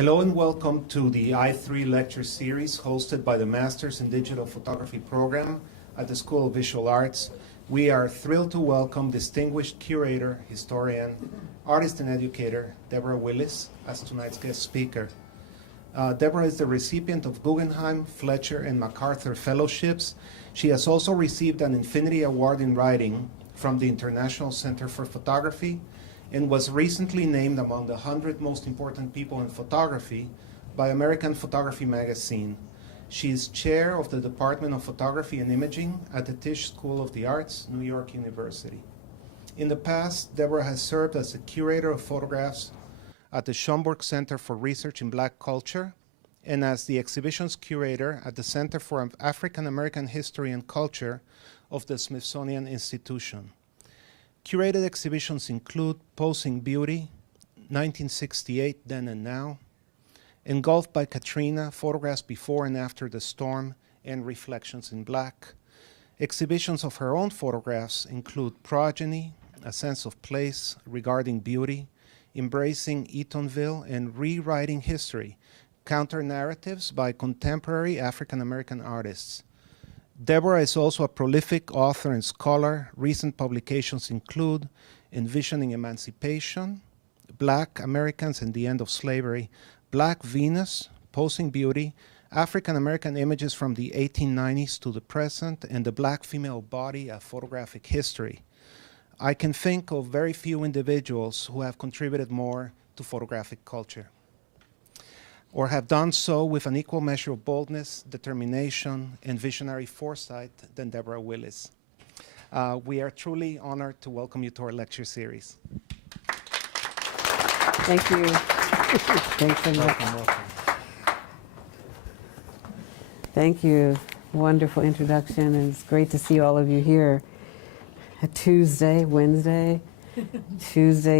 Hello and welcome to the I3 lecture series hosted by the Masters in Digital Photography program at the School of Visual Arts. We are thrilled to welcome distinguished curator, historian, artist and educator, Deborah Willis, as tonight's guest speaker. Deborah is the recipient of Guggenheim, Fletcher, and MacArthur fellowships. She has also received an Infinity Award in Writing from the International Center for Photography and was recently named among the 100 most important people in photography by American Photography Magazine. She is chair of the Department of Photography and Imaging at the Tisch School of the Arts, New York University. In the past, Deborah has served as the curator of photographs at the Schomburg Center for Research in Black Culture and as the exhibitions curator at the Center for African American History and Culture of the Smith-Buonanno Institution. Curated exhibitions include Posing Beauty, 1968, Then and Now, Engulfed by Katrina, Photographs Before and After the Storm, and Reflections in Black. Exhibitions of her own photographs include Progeny, A Sense of Place, Regarding Beauty, Embracing Eatonville, and Rewriting History, Counter-Narratives by Contemporary African American Artists. Deborah is also a prolific author and scholar. Recent publications include Envisioning Emancipation, Black Americans and the End of Slavery, Black Venus, Posing Beauty, African American Images from the 1890s to the Present, and the Black Female Body, A Photographic History. I can think of very few individuals who have contributed more to photographic culture, or have done so with an equal measure of boldness, determination, and visionary foresight than Deborah Willis. We are truly honored to welcome you to our lecture series. Thank you. Thanks so much. Welcome. Thank you. Wonderful introduction, and it's great to see all of you here. A Tuesday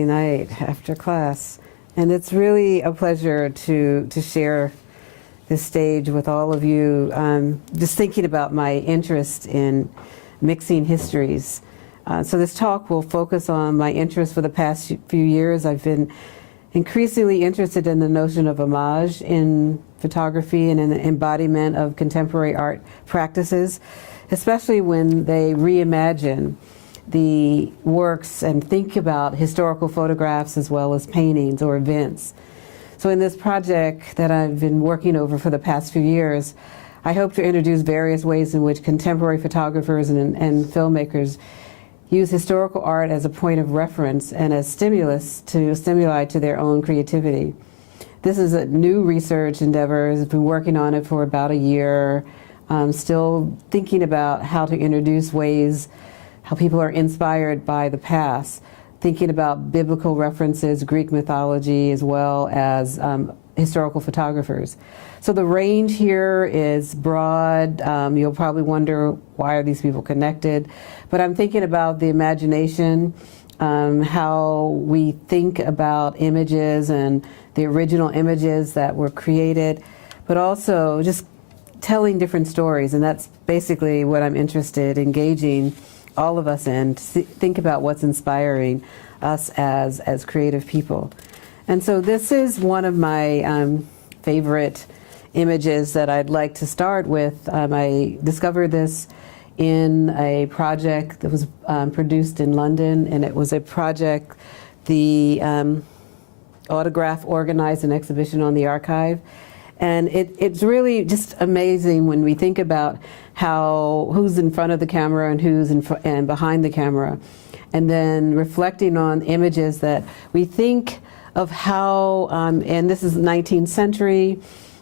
night after class. And it's really a pleasure to share this stage with all of you. Just thinking about my interest in mixing histories. So this talk will focus on my interest for the past few years. I've been increasingly interested in the notion of homage in photography and in the embodiment of contemporary art practices, especially when they reimagine the works and think about historical photographs as well as paintings or events. So in this project that I've been working over for the past few years, I hope to introduce various ways in which contemporary photographers and filmmakers use historical art as a point of reference and as stimuli to their own creativity. This is a new research endeavor. I've been working on it for about a year. Still thinking about how to introduce ways how people are inspired by the past, thinking about biblical references, Greek mythology, as well as historical photographers. So the range here is broad. You'll probably wonder, why are these people connected? But I'm thinking about the imagination, how we think about images and the original images that were created, but also just telling different stories. And that's basically what I'm interested in engaging all of us in, to think about what's inspiring us as creative people. And so this is one of my favorite images that I'd like to start with. I discovered this in a project that was produced in London, and it was a project the Autograph organized an exhibition on the archive. And it's really just amazing when we think about who's in front of the camera and who's and behind the camera, and then reflecting on images that we think of how, and this is 19th century,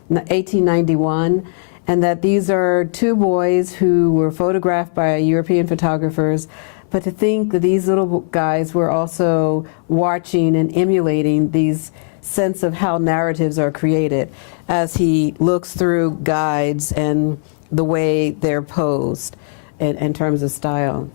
1891, and that these are two boys who were photographed by European photographers, but to think that these little guys were also watching and emulating these sense of how narratives are created as he looks through guides and the way they're posed in terms of style.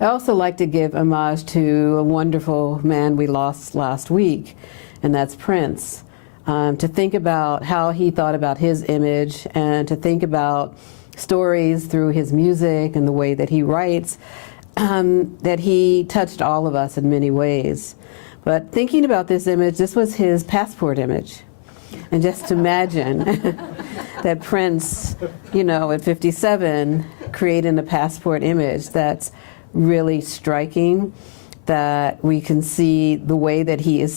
I also like to give homage to a wonderful man we lost last week, and that's Prince. To think about how he thought about his image, and to think about stories through his music and the way that he writes, that he touched all of us in many ways. But thinking about this image, this was his passport image. And just imagine that Prince, you know, at 57, creating a passport image that's really striking, that we can see the way that he is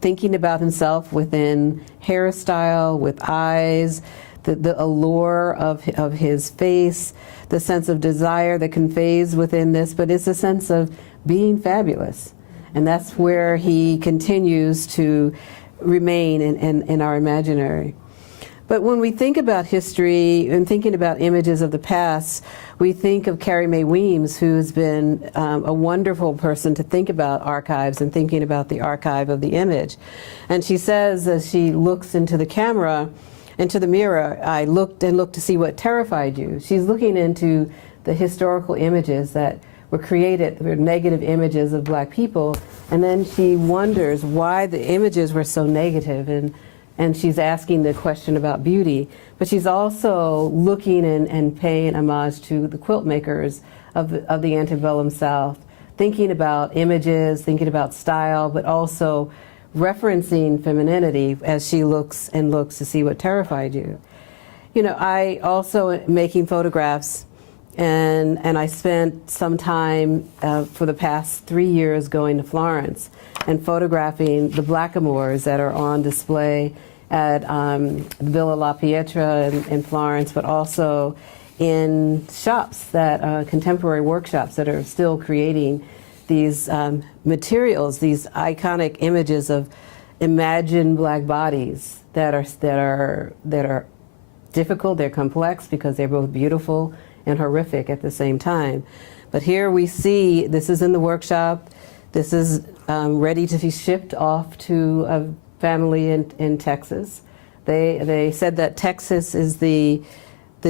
thinking about himself within hairstyle, with eyes, the allure of his face, the sense of desire that conveys within this, but it's a sense of being fabulous. And that's where he continues to remain in our imaginary. But when we think about history and thinking about images of the past, we think of Carrie Mae Weems, who's been a wonderful person to think about archives and thinking about the archive of the image. And she says, as she looks into the camera, into the mirror, I looked and looked to see what terrified you. She's looking into the historical images that were created, were negative images of black people, and then she wonders why the images were so negative, and she's asking the question about beauty. But she's also looking and paying homage to the quilt makers of the antebellum South, thinking about images, thinking about style, but also referencing femininity as she looks and looks to see what terrified you. You know, I also making photographs, and I spent some time for the past 3 years going to Florence and photographing the blackamoors that are on display at Villa La Pietra in Florence, but also in shops that contemporary workshops that are still creating these materials, these iconic images of imagined black bodies that are difficult, they're complex because they're both beautiful and horrific at the same time. But here we see, this is in the workshop, this is ready to be shipped off to a family in Texas. They said that Texas is the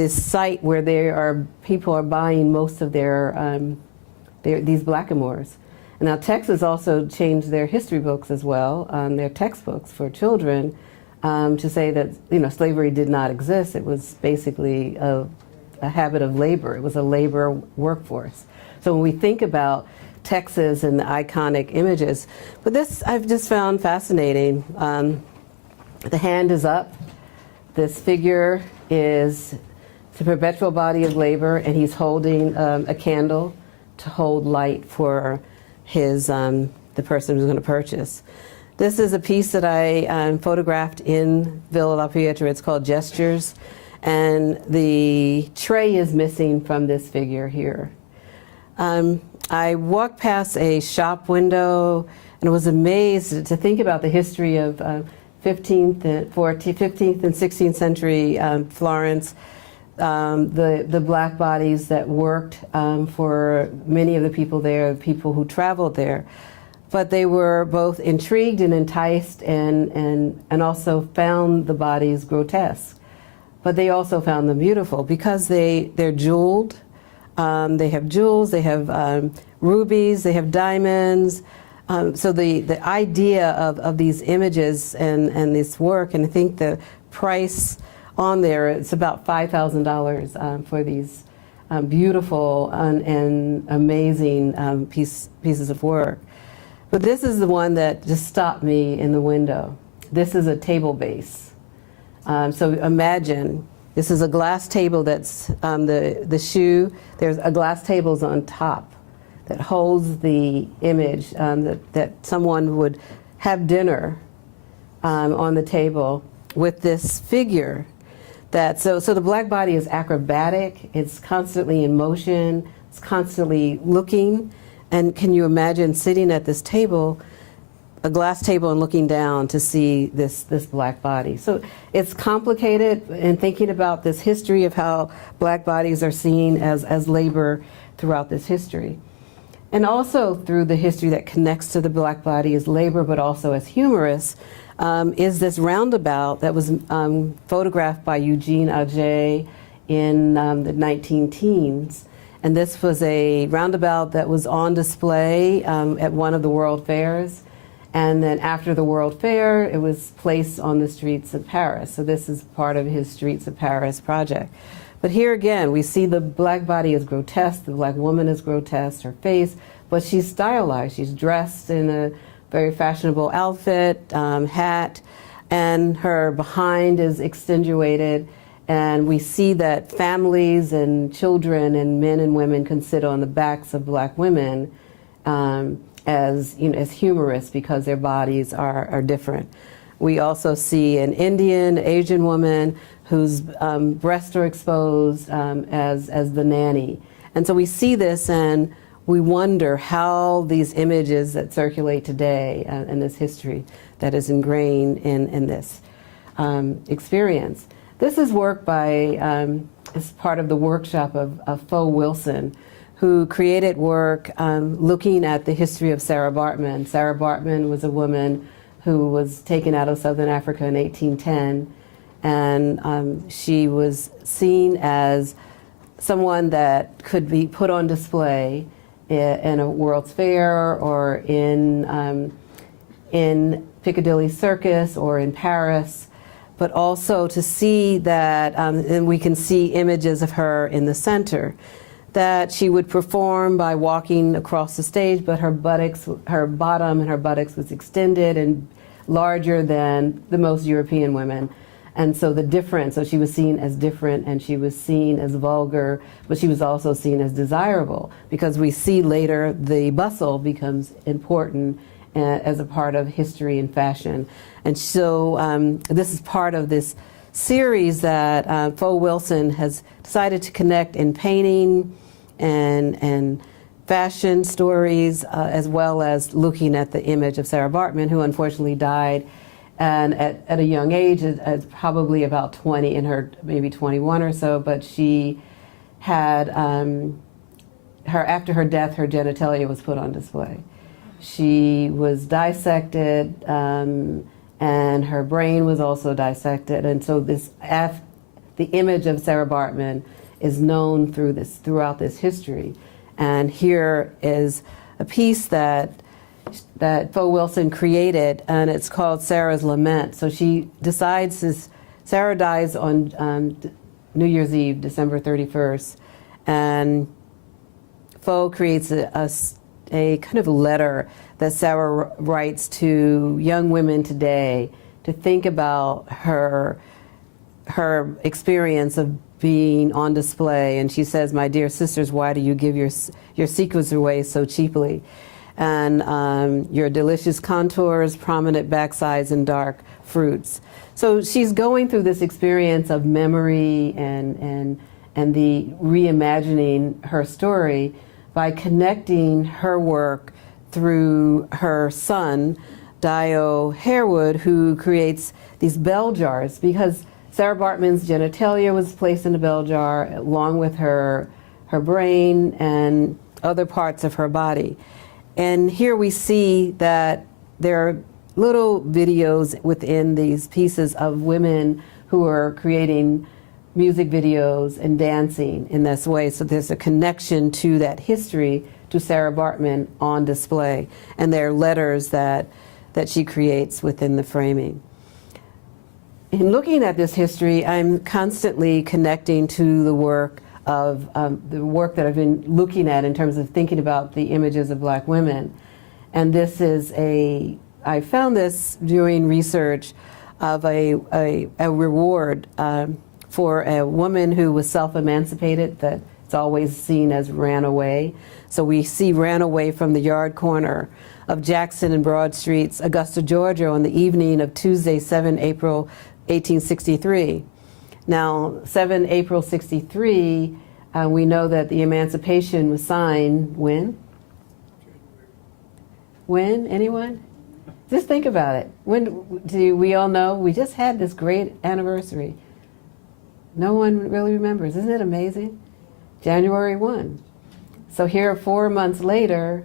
site where people are buying most of these blackamoors. And now Texas also changed their history books as well, their textbooks for children, to say that slavery did not exist. It was basically a habit of labor. It was a labor workforce. So when we think about Texas and the iconic images, but this I've just found fascinating. The hand is up. This figure is the perpetual body of labor, and he's holding a candle to hold light for the person who's going to purchase. This is a piece that I photographed in Villa La Pietra. It's called Gestures, and the tray is missing from this figure here. I walked past a shop window and was amazed to think about the history of 15th and 16th century Florence, the black bodies that worked for many of the people there, the people who traveled there. But they were both intrigued and enticed and also found the bodies grotesque. But they also found them beautiful because they're jeweled. They have jewels, they have rubies, they have diamonds. So the idea of these images and this work, and I think the price on there, it's about $5,000 for these beautiful and amazing pieces of work. But this is the one that just stopped me in the window. This is a table base. So imagine, this is a glass table that's the shoe. There's a glass table's on top that holds the image that someone would have dinner on the table with this figure. So the black body is acrobatic. It's constantly in motion. It's constantly looking. And can you imagine sitting at this table, a glass table, and looking down to see this black body? So it's complicated in thinking about this history of how black bodies are seen as labor throughout this history. And also through the history that connects to the black body as labor, but also as humorous, is this roundabout that was photographed by Eugene Auger in the 19-teens. And this was a roundabout that was on display at one of the World Fairs. And then after the World Fair, it was placed on the streets of Paris. So this is part of his Streets of Paris project. But here again, we see the black body is grotesque, the black woman is grotesque, her face, but she's stylized. She's dressed in a very fashionable outfit, hat. and her behind is extenuated, and we see that families and children and men and women can sit on the backs of black women as, you know, as humorous because their bodies are different. We also see an Indian, Asian woman whose breasts are exposed as the nanny. And so we see this and we wonder how these images that circulate today and this history that is ingrained in this experience. This is work by, as part of the workshop of Fo Wilson, who created work looking at the history of Sarah Baartman. Sarah Baartman was a woman who was taken out of Southern Africa in 1810, and she was seen as someone that could be put on display in a World's Fair or in Piccadilly Circus or in Paris, but also to see that, and we can see images of her in the center, that she would perform by walking across the stage, but her buttocks, her bottom and her buttocks was extended and larger than the most European women. And so the difference, so she was seen as different and she was seen as vulgar, but she was also seen as desirable, because we see later the bustle becomes important as a part of history and fashion. And so this is part of this series that Fo Wilson has decided to connect in painting and fashion stories, as well as looking at the image of Sarah Baartman, who unfortunately died and at a young age, at probably about 20, in her maybe 21 or so, but she had, after her death, her genitalia was put on display. She was dissected, and her brain was also dissected, and so the image of Sarah Baartman is known throughout this history. And here is a piece that Fo Wilson created, and it's called Sarah's Lament. So she decides Sarah dies on New Year's Eve, December 31st, and Fo creates a kind of letter that Sarah writes to young women today to think about her experience of being on display. And she says, "My dear sisters, why do you give your secrets away so cheaply? And your delicious contours, prominent backsides, and dark fruits." So she's going through this experience of memory and the reimagining her story by connecting her work through her son, Dio Harewood, who creates these bell jars, because Sarah Baartman's genitalia was placed in a bell jar along with her brain and other parts of her body. And here we see that there are little videos within these pieces of women who are creating music videos and dancing in this way. So there's a connection to that history, to Sarah Baartman on display. And there are letters that she creates within the framing. In looking at this history, I'm constantly connecting to the work that I've been looking at in terms of thinking about the images of black women. And this is I found this doing research of a reward for a woman who was self-emancipated, that it's always seen as ran away. So we see ran away from the yard corner of Jackson and Broad Streets, Augusta, Georgia, on the evening of Tuesday, 7 April 1863. Now, 7 April 63, we know that the Emancipation was signed when? When? Anyone? Just think about it. When do we all know? We just had this great anniversary. No one really remembers. Isn't it amazing? January 1. So here, 4 months later,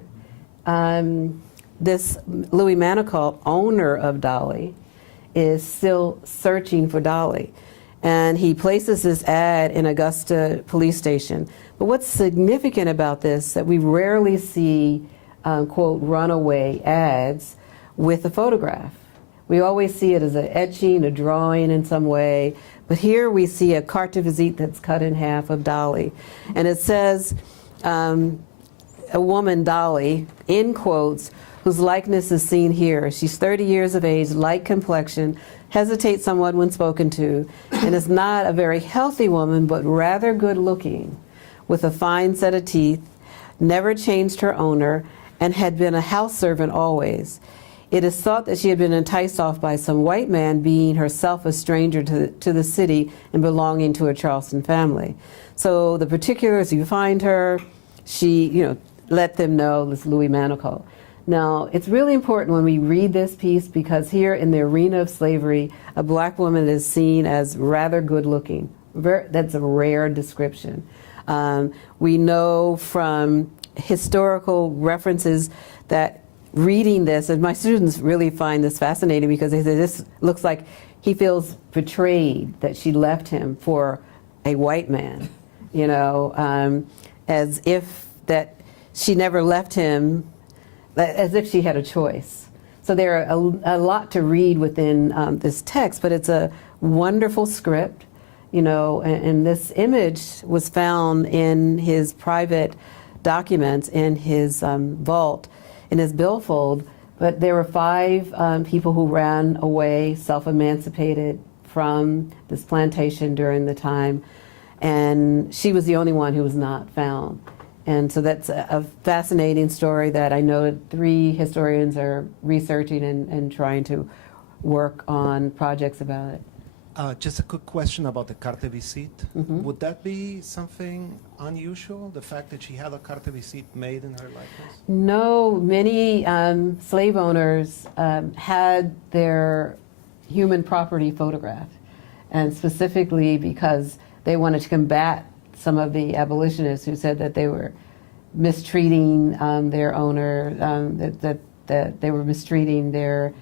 this Louis Manicault, owner of Dolly, is still searching for Dolly. And he places this ad in Augusta Police Station. But what's significant about this, that we rarely see, quote, runaway ads with a photograph. We always see it as an etching, a drawing in some way. But here we see a carte de visite that's cut in half of Dolly. And it says, a woman, Dolly, in quotes, whose likeness is seen here. She's 30 years of age, light complexion, hesitates somewhat when spoken to, and is not a very healthy woman, but rather good looking, with a fine set of teeth, never changed her owner, and had been a house servant always. It is thought that she had been enticed off by some white man, being herself a stranger to the city and belonging to a Charleston family. So the particulars, you find her, she, let them know this Louis Manacle. Now, it's really important when we read this piece because here in the arena of slavery, a black woman is seen as rather good looking. That's a rare description. We know from historical references that reading this, and my students really find this fascinating because they say this looks like he feels betrayed that she left him for a white man, as if that she never left him, as if she had a choice. So there are a lot to read within this text, but it's a wonderful script, and this image was found in his private documents in his vault, in his billfold. But there were 5 people who ran away, self-emancipated from this plantation during the time, and she was the only one who was not found. And so that's a fascinating story that I know 3 historians are researching and trying to work on projects about it. Just a quick question about the carte visite. Mm-hmm. Would that be something unusual, the fact that she had a carte visite made in her likeness? No, many slave owners had their human property photographed, and specifically because they wanted to combat some of the abolitionists who said that they were mistreating their owner, that they were mistreating their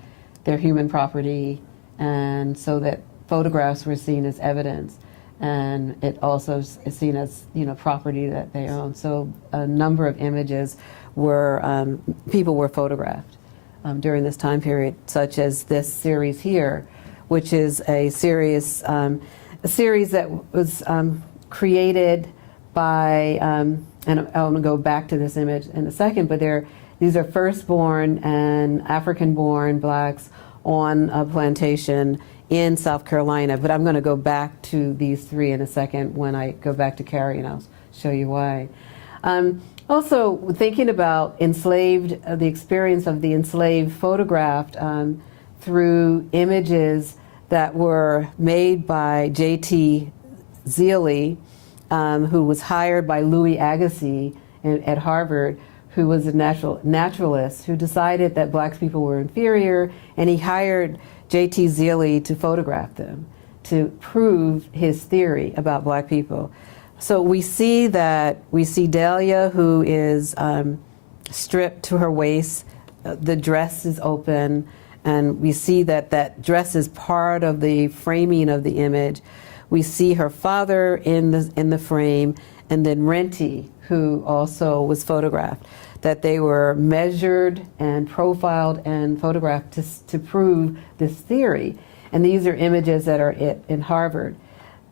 human property, and so that photographs were seen as evidence, and it also is seen as property that they own. So a number of images were people were photographed during this time period, such as this series here, which is a series that was created by, and I'm going to go back to this image in a second, but these are firstborn and African-born blacks on a plantation in South Carolina. But I'm going to go back to these 3 in a second when I go back to Carrie, and I'll show you why. Also, thinking about the experience of the enslaved photographed through images that were made by J.T. Zealy, who was hired by Louis Agassiz at Harvard, who was a naturalist who decided that black people were inferior, and he hired J.T. Zealy to photograph them to prove his theory about black people. So we see Dahlia, who is stripped to her waist, the dress is open, and we see that dress is part of the framing of the image. We see her father in the frame, and then Renty, who also was photographed, that they were measured and profiled and photographed to prove this theory. And these are images that are in Harvard.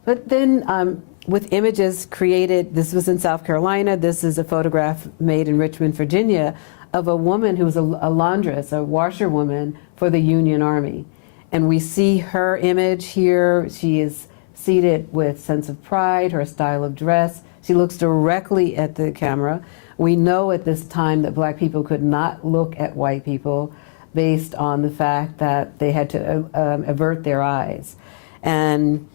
But then with images created, this was in South Carolina, this is a photograph made in Richmond, Virginia, of a woman who was a laundress, a washerwoman for the Union Army. And we see her image here. She is seated with sense of pride, her style of dress. She looks directly at the camera. We know at this time that black people could not look at white people based on the fact that they had to avert their eyes. And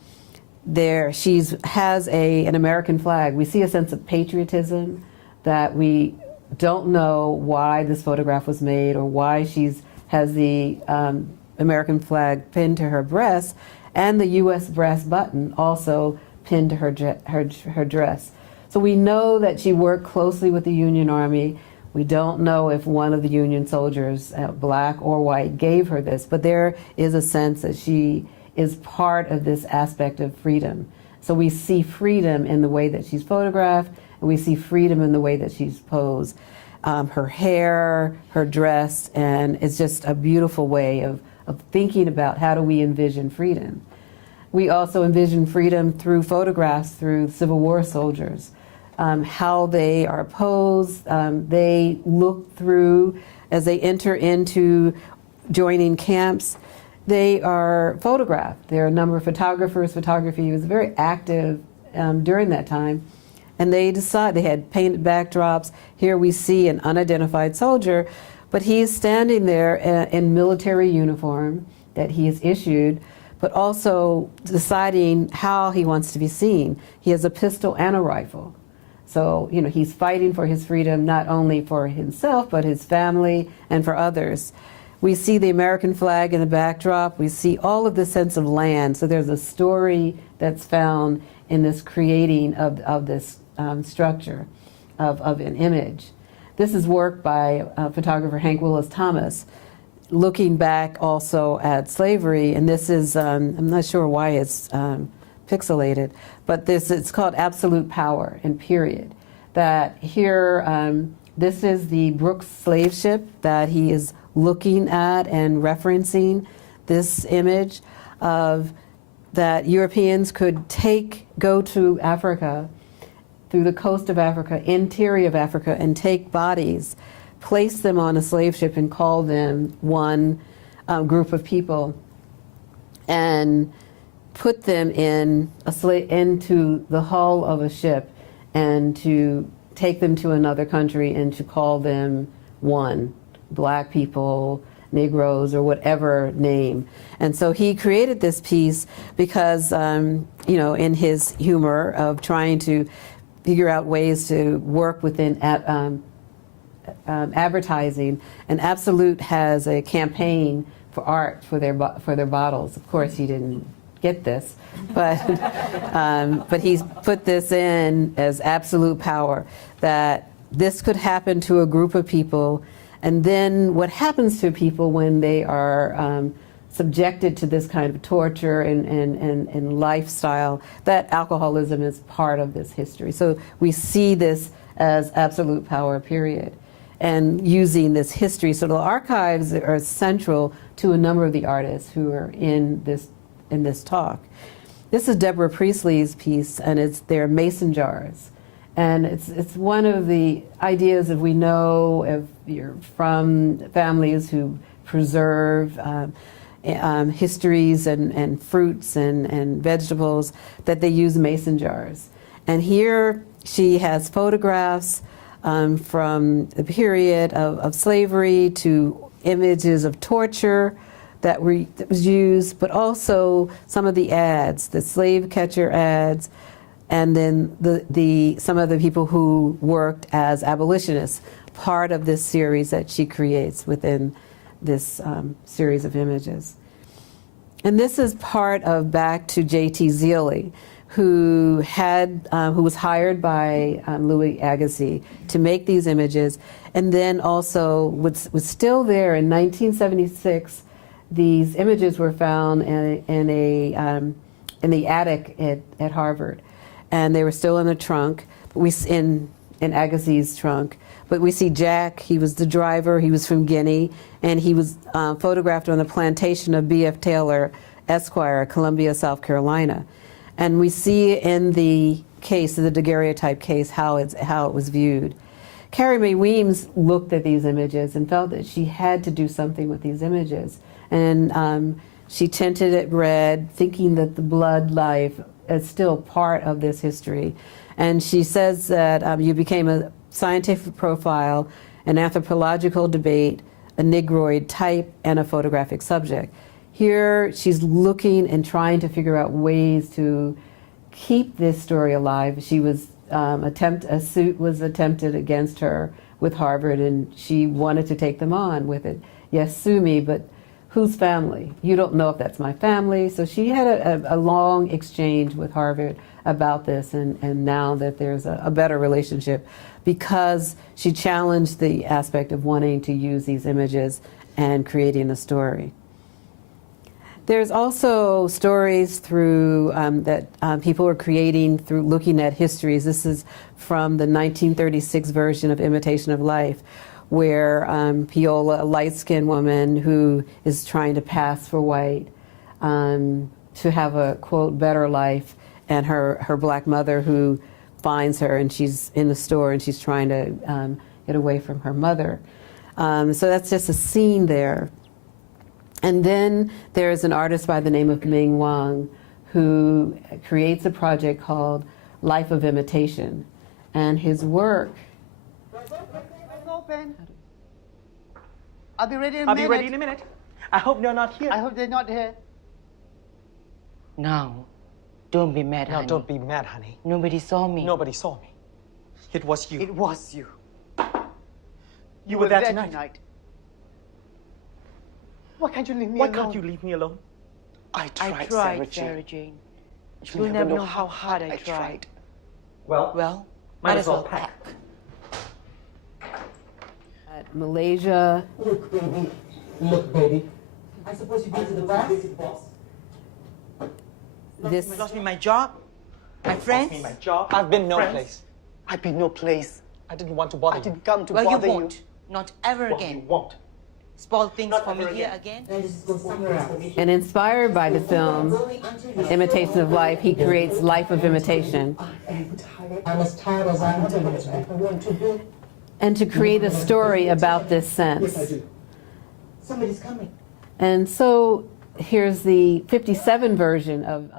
she has an American flag. We see a sense of patriotism that we don't know why this photograph was made or why she has the American flag pinned to her breast, and the U.S. brass button also pinned to her dress. So we know that she worked closely with the Union Army. We don't know if one of the Union soldiers, black or white, gave her this, but there is a sense that she is part of this aspect of freedom. So we see freedom in the way that she's photographed, and we see freedom in the way that she's posed. Her hair, her dress, and it's just a beautiful way of thinking about how do we envision freedom. We also envision freedom through photographs, through Civil War soldiers, how they are posed. They look through as they enter into joining camps. they are photographed. There are a number of photographers. Photography was very active during that time. And they had painted backdrops. Here we see an unidentified soldier, but he is standing there in military uniform that he has issued, but also deciding how he wants to be seen. He has a pistol and a rifle. So, you know, he's fighting for his freedom, not only for himself, but his family and for others. We see the American flag in the backdrop. We see all of the sense of land. So there's a story that's found in this creating of this structure of an image. This is work by photographer Hank Willis Thomas, looking back also at slavery. And this is, I'm not sure why it's pixelated, but it's called Absolute Power and Period. That here, this is the Brooks slave ship that he is looking at and referencing this image of that Europeans could go to Africa, through the coast of Africa, interior of Africa, and take bodies, place them on a slave ship and call them one group of people, and put them into the hull of a ship, and to take them to another country and to call them one, black people, Negroes, or whatever name. And so he created this piece because, you know, in his humor of trying to figure out ways to work within advertising, and Absolute has a campaign for art for their bottles. Of course, he didn't get this, but he's put this in as absolute power, that this could happen to a group of people, and then what happens to people when they are subjected to this kind of torture and lifestyle, that alcoholism is part of this history. So we see this as absolute power, period, and using this history. So the archives are central to a number of the artists who are in this talk. This is Deborah Priestley's piece, and it's their mason jars. And it's one of the ideas, if we know, if you're from families who preserve histories and fruits and vegetables, that they use mason jars. And here she has photographs from the period of slavery to images of torture that was used, but also some of the ads, the slave catcher ads, and then some of the people who worked as abolitionists, part of this series that she creates within this series of images. And this is part of Back to J.T. Zealy, who was hired by Louis Agassiz to make these images, and then also was still there in 1976. These images were found in the attic at Harvard, and they were still in the trunk. In Agassiz's trunk. But we see Jack. He was the driver. He was from Guinea, and he was photographed on the plantation of B.F. Taylor, Esquire, Columbia, South Carolina. And we see in the case, the daguerreotype case, how it was viewed. Carrie Mae Weems looked at these images and felt that she had to do something with these images. And she tinted it red, thinking that the blood life is still part of this history. And she says that you became a scientific profile, an anthropological debate, a Negroid type, and a photographic subject. Here she's looking and trying to figure out ways to keep this story alive. She was a suit was attempted against her with Harvard, and she wanted to take them on with it. Yes, sue me, but whose family? You don't know if that's my family. So she had a long exchange with Harvard about this, and now that there's a better relationship, because she challenged the aspect of wanting to use these images and creating a story. There's also stories through that people are creating through looking at histories. This is from the 1936 version of Imitation of Life, where Piola, a light-skinned woman who is trying to pass for white, to have a, quote, better life, and her black mother who finds her, and she's in the store and she's trying to get away from her mother. So that's just a scene there. And then there's an artist by the name of Ming Wang who creates a project called Life of Imitation. And his work... Open. I'll be ready in a I'll minute. be ready in a minute. I hope they're not here. I hope they're not here. Now, don't be mad, Now, honey. don't be mad, honey. Nobody saw me. Nobody saw me. It was you. It was you. You were there tonight. Why can't you leave me Why alone? can't you leave me alone? I tried, I tried, Sarah Jane. Sarah Jane. You'll You'll never know how hard I tried. Well, Might as well pack. At Malaysia, Look, baby. Look, baby. I suppose you've been to the boss? this Lost me my job, my lost friends. me my job. I've been no Friends. place. I've been no place. I didn't want to bother I didn't come to Well, you bother won't. Not ever Well, again. you won't. Spoil things Not for me ever here again. again. Then just go somewhere else. and inspired by the film Imitation of Life, he creates Life of Imitation. I'm tired. I'm as tired as I am tired. I want to do. And to create a story about this sense. Yes, I do. Somebody's coming. And so here's the 57 version of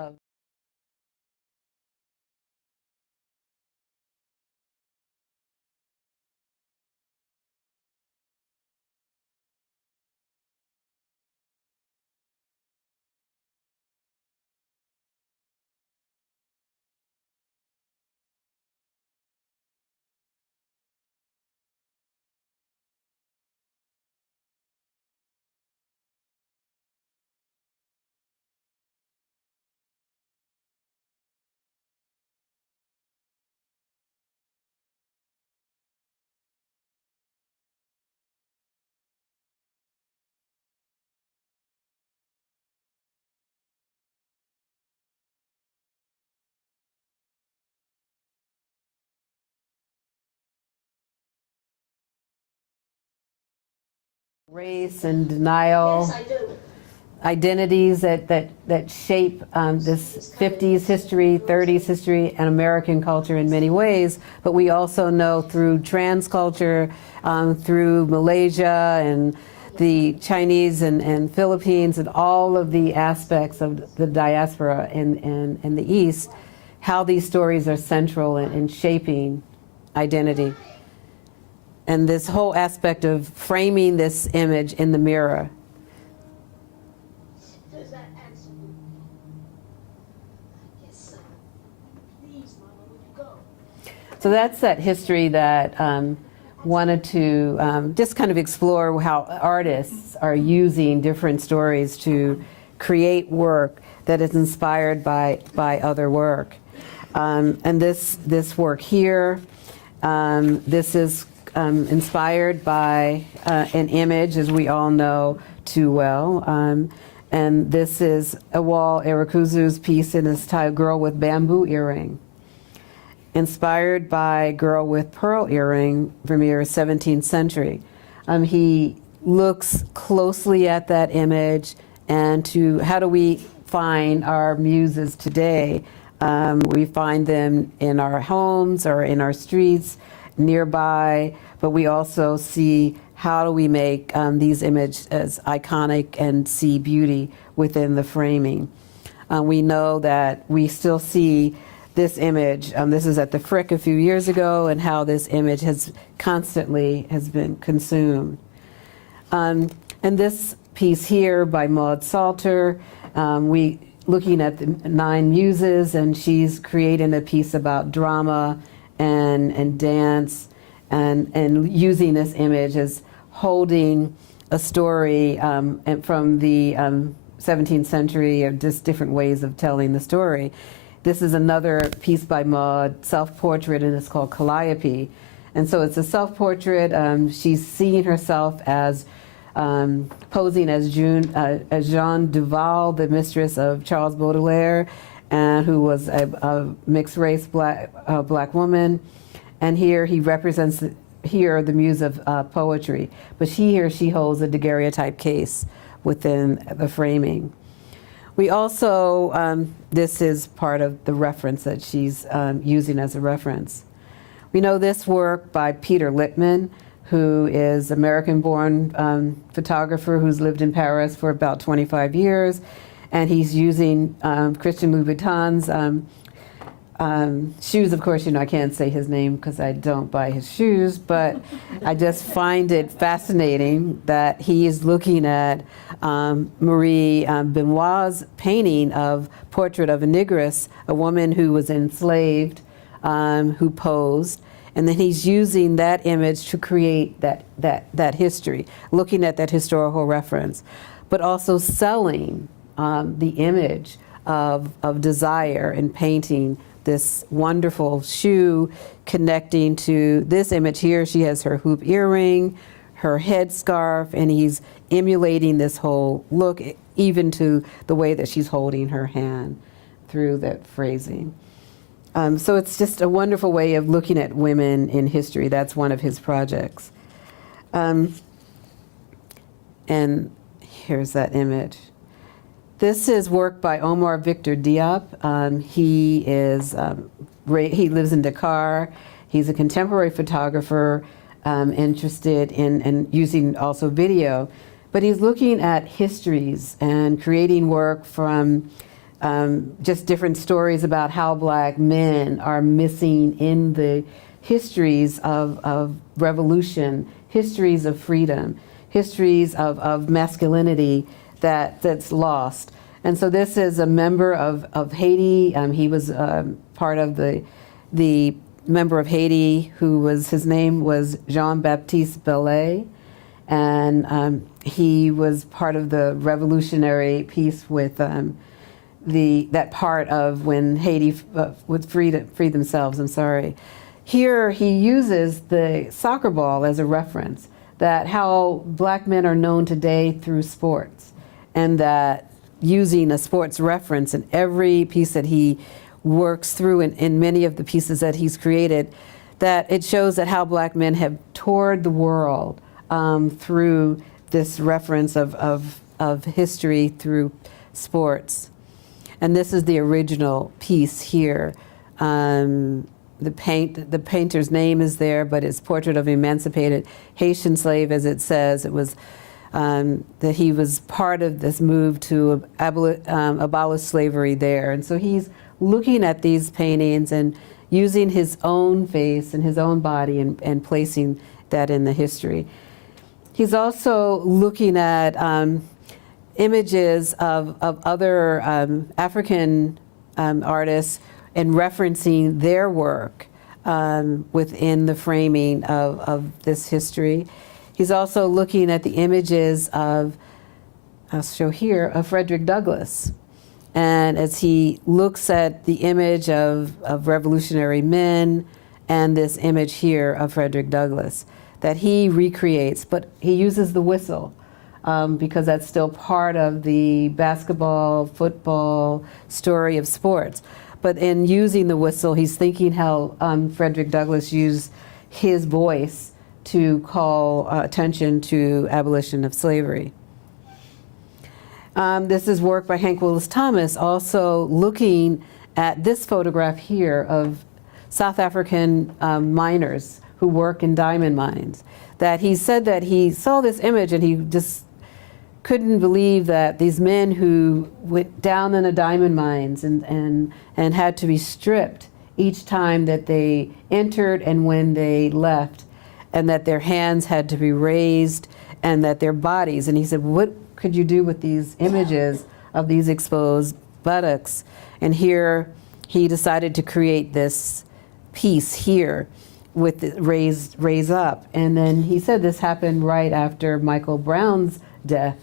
race and denial, identities that shape this 50s history, 30s history, and American culture in many ways. But we also know through trans culture, through Malaysia and the Chinese and Philippines and all of the aspects of the diaspora in the East, how these stories are central in shaping identity. And this whole aspect of framing this image in the mirror. Does that answer you? I guess so. Please, Mama, will you go? So that's that history that wanted to just kind of explore how artists are using different stories to create work that is inspired by other work. And this work here, this is inspired by an image, as we all know too well. And this is Awol Erizku's piece in his title, Girl with Bamboo Earring. Inspired by Girl with Pearl Earring, Vermeer, 17th century. He looks closely at that image and to how do we find our muses today. We find them in our homes or in our streets, nearby, but we also see how do we make these images as iconic and see beauty within the framing. We know that we still see this image, this is at the Frick a few years ago, and how this image has constantly been consumed. And this piece here by Maud Salter, we looking at the 9 muses, and she's creating a piece about drama and dance, and using this image as holding a story and from the 17th century, or just different ways of telling the story. This is another piece by Maud, self-portrait, and it's called Calliope. And so it's a self-portrait. She's seeing herself as posing as Jeanne Duval, the mistress of Charles Baudelaire, and who was a mixed-race black woman. And here he represents the muse of poetry. But she holds a daguerreotype case within the framing. We also, this is part of the reference that she's using as a reference. We know this work by Peter Littman, who is American-born photographer who's lived in Paris for about 25 years. And he's using Christian Louboutin's shoes. Of course, I can't say his name because I don't buy his shoes, but I just find it fascinating that he is looking at Marie Benoit's painting of Portrait of a Negress, a woman who was enslaved, who posed. And then he's using that image to create that history, looking at that historical reference, but also selling the image of desire and painting this wonderful shoe connecting to this image here. She has her hoop earring, her headscarf, and he's emulating this whole look, even to the way that she's holding her hand through that phrasing. So it's just a wonderful way of looking at women in history. That's one of his projects. And here's that image. This is work by Omar Victor Diop. He lives in Dakar. He's a contemporary photographer interested in using also video. But he's looking at histories and creating work from just different stories about how black men are missing in the histories of revolution, histories of freedom, histories of masculinity that's lost. And so this is a member of Haiti. He was part of the member of Haiti his name was Jean-Baptiste Belay. And he was part of the revolutionary piece with that part of when Haiti would free themselves, I'm sorry. Here he uses the soccer ball as a reference, that how black men are known today through sports, and that using a sports reference in every piece that he works through in many of the pieces that he's created, that it shows that how black men have toured the world through this reference of history through sports. And this is the original piece here. The painter's name is there, but it's Portrait of Emancipated Haitian Slave, as it says. It was that he was part of this move to abolish slavery there. And so he's looking at these paintings and using his own face and his own body and placing that in the history. He's also looking at images of other African artists and referencing their work within the framing of this history. He's also looking at the images of, I'll show here, of Frederick Douglass. And as he looks at the image of revolutionary men and this image here of Frederick Douglass, that he recreates, but he uses the whistle because that's still part of the basketball, football story of sports. But in using the whistle, he's thinking how Frederick Douglass used his voice to call attention to abolition of slavery. This is work by Hank Willis Thomas, also looking at this photograph here of South African miners who work in diamond mines. That he said that he saw this image and he just couldn't believe that these men who went down in the diamond mines and had to be stripped each time that they entered and when they left, and that their hands had to be raised, and that their bodies, and he said, what could you do with these images of these exposed buttocks? And here he decided to create this piece here with it raised up. And then he said this happened right after Michael Brown's death.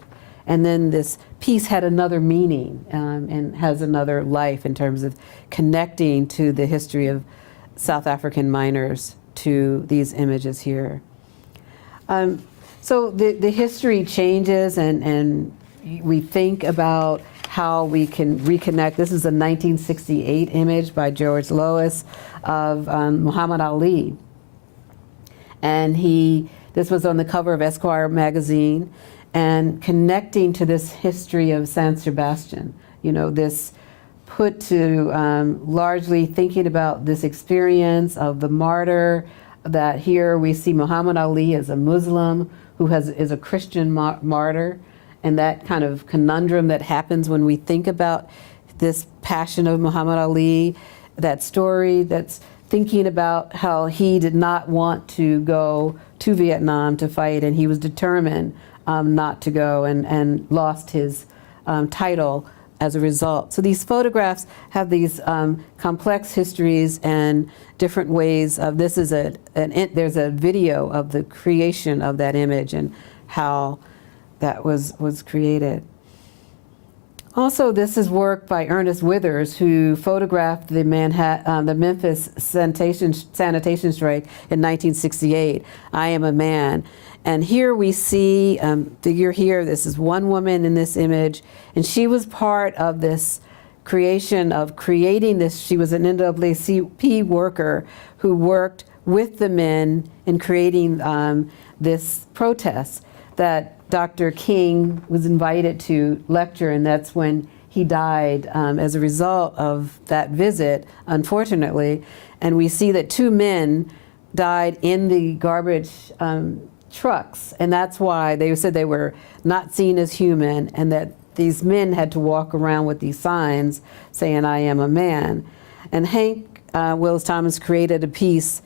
And then this piece had another meaning and has another life in terms of connecting to the history of South African miners to these images here. So the history changes and we think about how we can reconnect. This is a 1968 image by George Lois of Muhammad Ali. And this was on the cover of Esquire magazine, and connecting to this history of San Sebastian, this put to largely thinking about this experience of the martyr that here we see Muhammad Ali as a Muslim who is a Christian martyr, and that kind of conundrum that happens when we think about this passion of Muhammad Ali, that story that's thinking about how he did not want to go to Vietnam to fight, and he was determined not to go, and lost his title as a result. So these photographs have these complex histories and different ways of, this is there's a video of the creation of that image and how that was created. Also, this is work by Ernest Withers, who photographed the Memphis sanitation strike in 1968, I Am a Man. And here we see, figure here, this is one woman in this image, and she was part of this creation of creating this. She was an NAACP worker who worked with the men in creating this protest that Dr. King was invited to lecture, and that's when he died as a result of that visit, unfortunately. And we see that 2 men died in the garbage trucks, and that's why they said they were not seen as human, and that these men had to walk around with these signs saying, I am a man. And Hank Willis Thomas created a piece,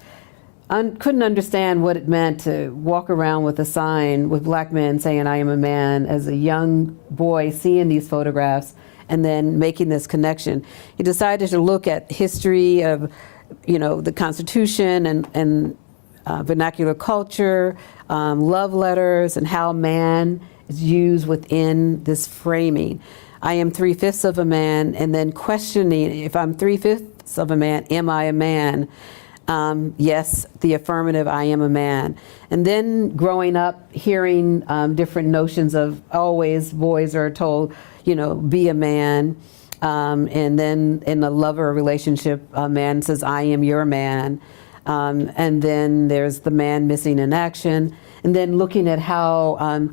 couldn't understand what it meant to walk around with a sign with black men saying, I am a man, as a young boy seeing these photographs and then making this connection. He decided to look at history of, the Constitution and vernacular culture, love letters, and how man is used within this framing. I am 3/5 of a man, and then questioning, if I'm 3/5 of a man, am I a man? Yes, the affirmative, I am a man. And then growing up, hearing different notions of, always boys are told, be a man. And then in a lover relationship, a man says, I am your man. And then there's the man missing in action. And then looking at how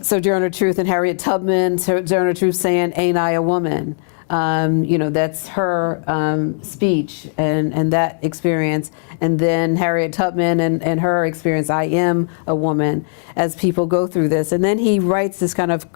Sojourner Truth and Harriet Tubman, Sojourner Truth saying, ain't I a woman? That's her speech and that experience. And then Harriet Tubman and her experience, I am a woman, as people go through this. And then he writes this kind of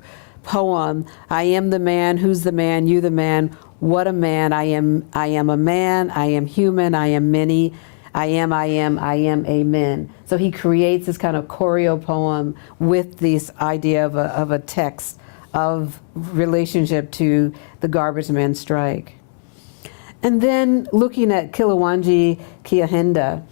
poem, I am the man, who's the man, you the man, what a man, I am a man, I am human, I am many, I am a man. So he creates this kind of choreo poem with this idea of a text of relationship to the garbage man strike. And then looking at Kilawanji Kiahenda,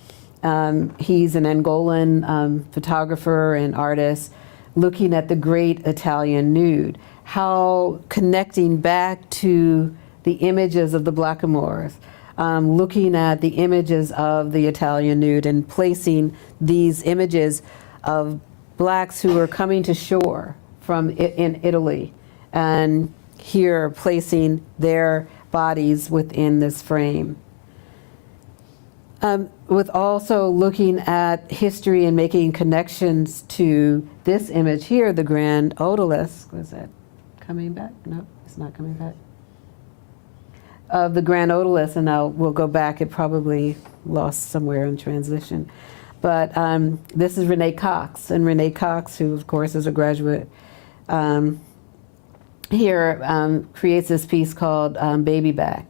he's an Angolan photographer and artist, looking at the great Italian nude, how connecting back to the images of the blackamoors, looking at the images of the Italian nude and placing these images of blacks who are coming to shore in Italy, and here placing their bodies within this frame. With also looking at history and making connections to this image here, the Grand Odalisque. Was that coming back? No, it's not coming back. Of the Grand Odalisque, and now we'll go back, it probably lost somewhere in transition. But this is Renee Cox, and Renee Cox, who of course is a graduate, here creates this piece called Baby Back,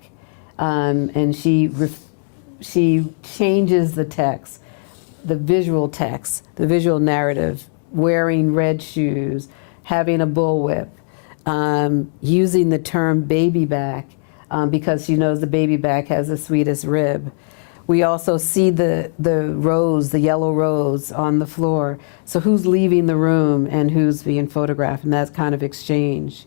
and she changes the text, the visual text, the visual narrative, wearing red shoes, having a bullwhip, using the term baby back because she knows the baby back has the sweetest rib. We also see the rose, the yellow rose on the floor. So who's leaving the room and who's being photographed, and that kind of exchange.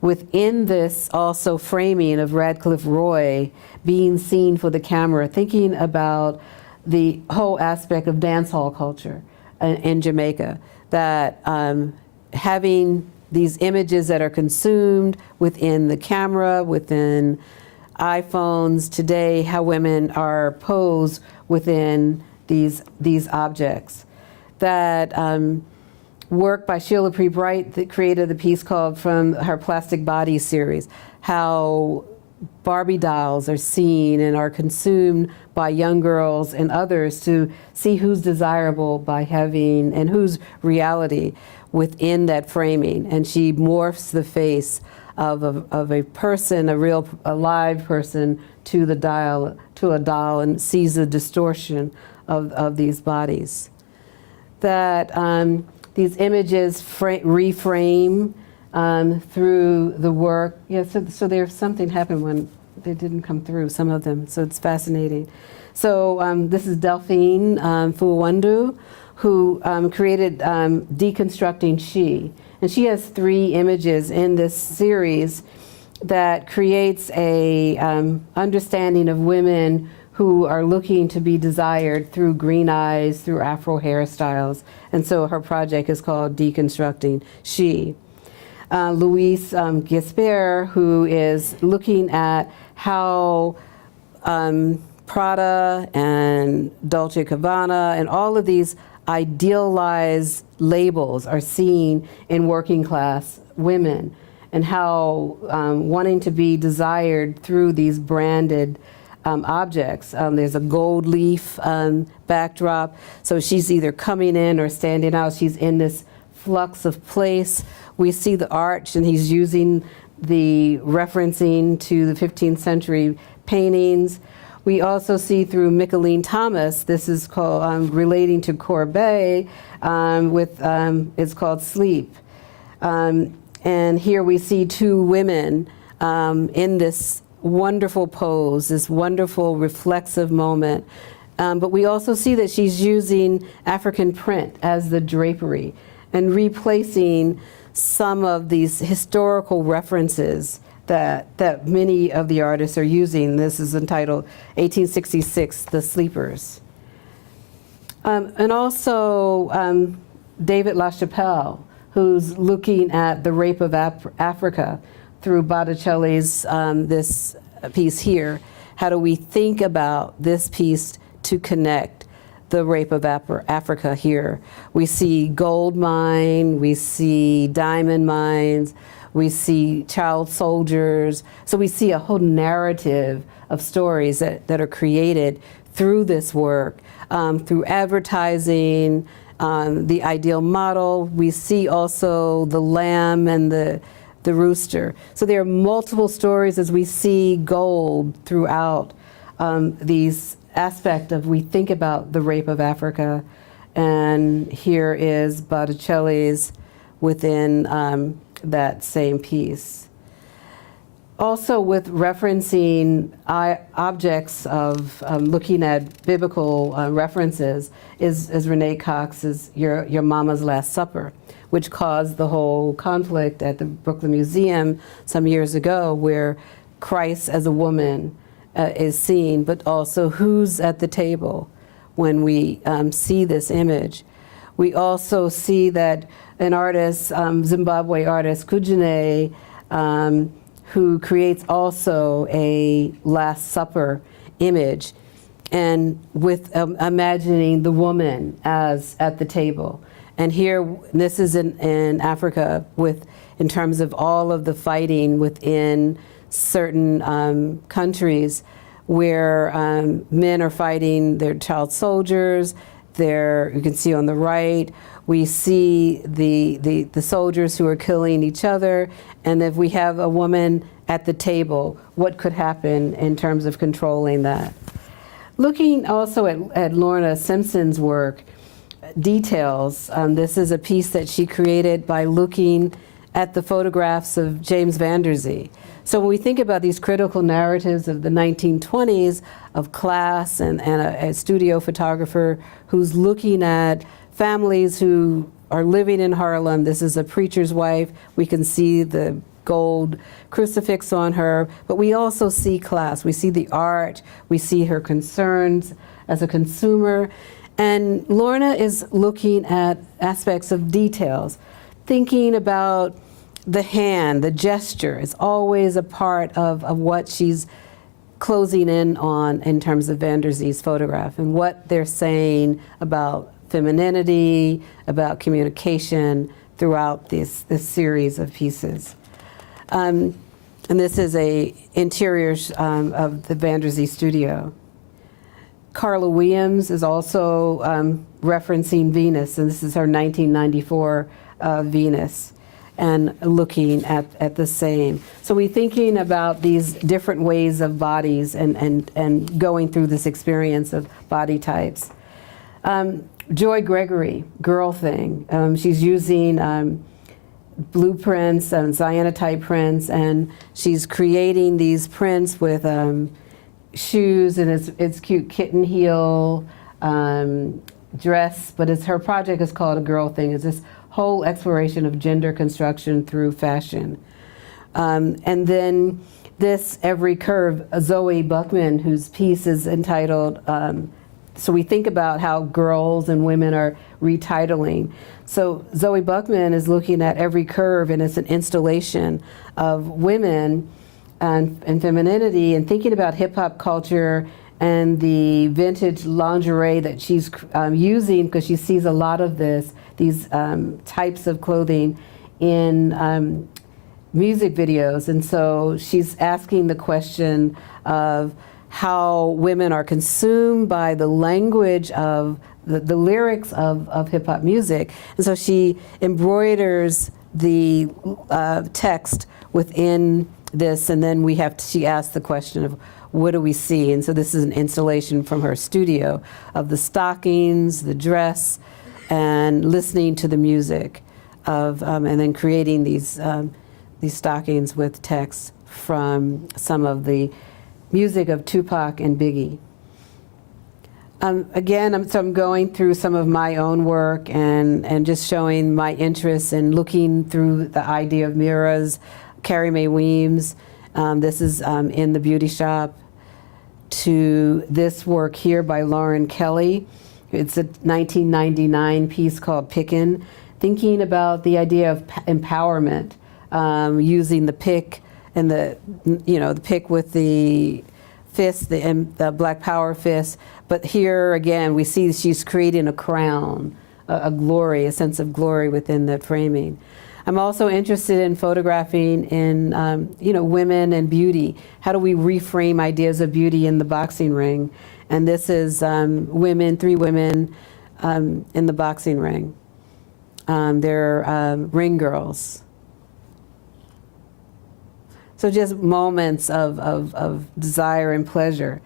Within this also framing of Radcliffe Roy being seen for the camera, thinking about the whole aspect of dance hall culture in Jamaica, that having these images that are consumed within the camera, within iPhones today, how women are posed within these objects. That work by Sheila P. Bright that created the piece called From Her Plastic Body series, how Barbie dolls are seen and are consumed by young girls and others to see who's desirable by having and who's reality within that framing. And she morphs the face of a person, a live person, to a doll, and sees the distortion of these bodies. That these images reframe through the work. Yeah, so there's something happened when they didn't come through, some of them, so it's fascinating. So this is Delphine Fuwandu, who created Deconstructing She. And she has 3 images in this series that creates a understanding of women who are looking to be desired through green eyes, through Afro hairstyles. And so her project is called Deconstructing She. Louise Gisbert, who is looking at how Prada and Dolce & Gabbana and all of these idealized labels are seen in working class women, and how wanting to be desired through these branded objects. There's a gold leaf backdrop, so she's either coming in or standing out. She's in this flux of place. We see the arch, and he's using the referencing to the 15th century paintings. We also see through Micheline Thomas, this is called relating to Courbet, it's called Sleep. And here we see 2 women in this wonderful pose, this wonderful reflexive moment. But we also see that she's using African print as the drapery and replacing some of these historical references that many of the artists are using. This is entitled 1866, The Sleepers. And also David LaChapelle, who's looking at the rape of Africa through Botticelli's this piece here. How do we think about this piece to connect the rape of Africa here? We see gold mine, we see diamond mines, we see child soldiers. So we see a whole narrative of stories that are created through this work, through advertising, the ideal model. We see also the lamb and the rooster. So there are multiple stories as we see gold throughout these aspects of we think about the rape of Africa. And here is Botticelli's within that same piece. Also with referencing objects of looking at biblical references is Renee Cox's Your Mama's Last Supper, which caused the whole conflict at the Brooklyn Museum some years ago, where Christ as a woman is seen, but also who's at the table when we see this image. We also see that an artist, Zimbabwe artist, Kujine, who creates also a Last Supper image, and with imagining the woman as at the table. And here, this is in Africa, in terms of all of the fighting within certain countries, where men are fighting their child soldiers. You can see on the right, we see the soldiers who are killing each other. And if we have a woman at the table, what could happen in terms of controlling that? Looking also at Lorna Simpson's work, Details. This is a piece that she created by looking at the photographs of James Van Der Zee. So when we think about these critical narratives of the 1920s of class and a studio photographer who's looking at families who are living in Harlem. This is a preacher's wife. We can see the gold crucifix on her, but we also see class. We see the art. We see her concerns as a consumer. And Lorna is looking at aspects of details, thinking about the hand, the gesture is always a part of what she's closing in on in terms of Van Der Zee's photograph and what they're saying about femininity, about communication throughout this series of pieces. And this is a interior of the Vanderzee studio. Carla Williams is also referencing Venus, and this is her 1994 Venus, and looking at the same. So we're thinking about these different ways of bodies and going through this experience of body types. Joy Gregory, Girl Thing. She's using blueprints and cyanotype prints, and she's creating these prints with shoes, and it's cute kitten heel dress, but her project is called A Girl Thing. It's this whole exploration of gender construction through fashion. And then this Every Curve, Zoe Buckman, whose piece is entitled, so we think about how girls and women are retitling. So Zoe Buckman is looking at Every Curve, and it's an installation of women and femininity, and thinking about hip hop culture and the vintage lingerie that she's using, because she sees a lot of these types of clothing in music videos. And so she's asking the question of how women are consumed by the language of the lyrics of hip hop music. And so she embroiders the text within this, and then she asks the question of what do we see? And so this is an installation from her studio of the stockings, the dress, and listening to the music of, and then creating these stockings with text from some of the music of Tupac and Biggie. Again, I'm going through some of my own work and just showing my interest in looking through the idea of mirrors. Carrie Mae Weems, this is in the beauty shop, to this work here by Lauren Kelly. It's a 1999 piece called Pickin', thinking about the idea of empowerment, using the pick and the pick with the fist, the Black Power fist. But here again, we see she's creating a crown, a glory, a sense of glory within that framing. I'm also interested in photographing in, women and beauty. How do we reframe ideas of beauty in the boxing ring? And this is three women in the boxing ring. They're ring girls. So just moments of desire and pleasure.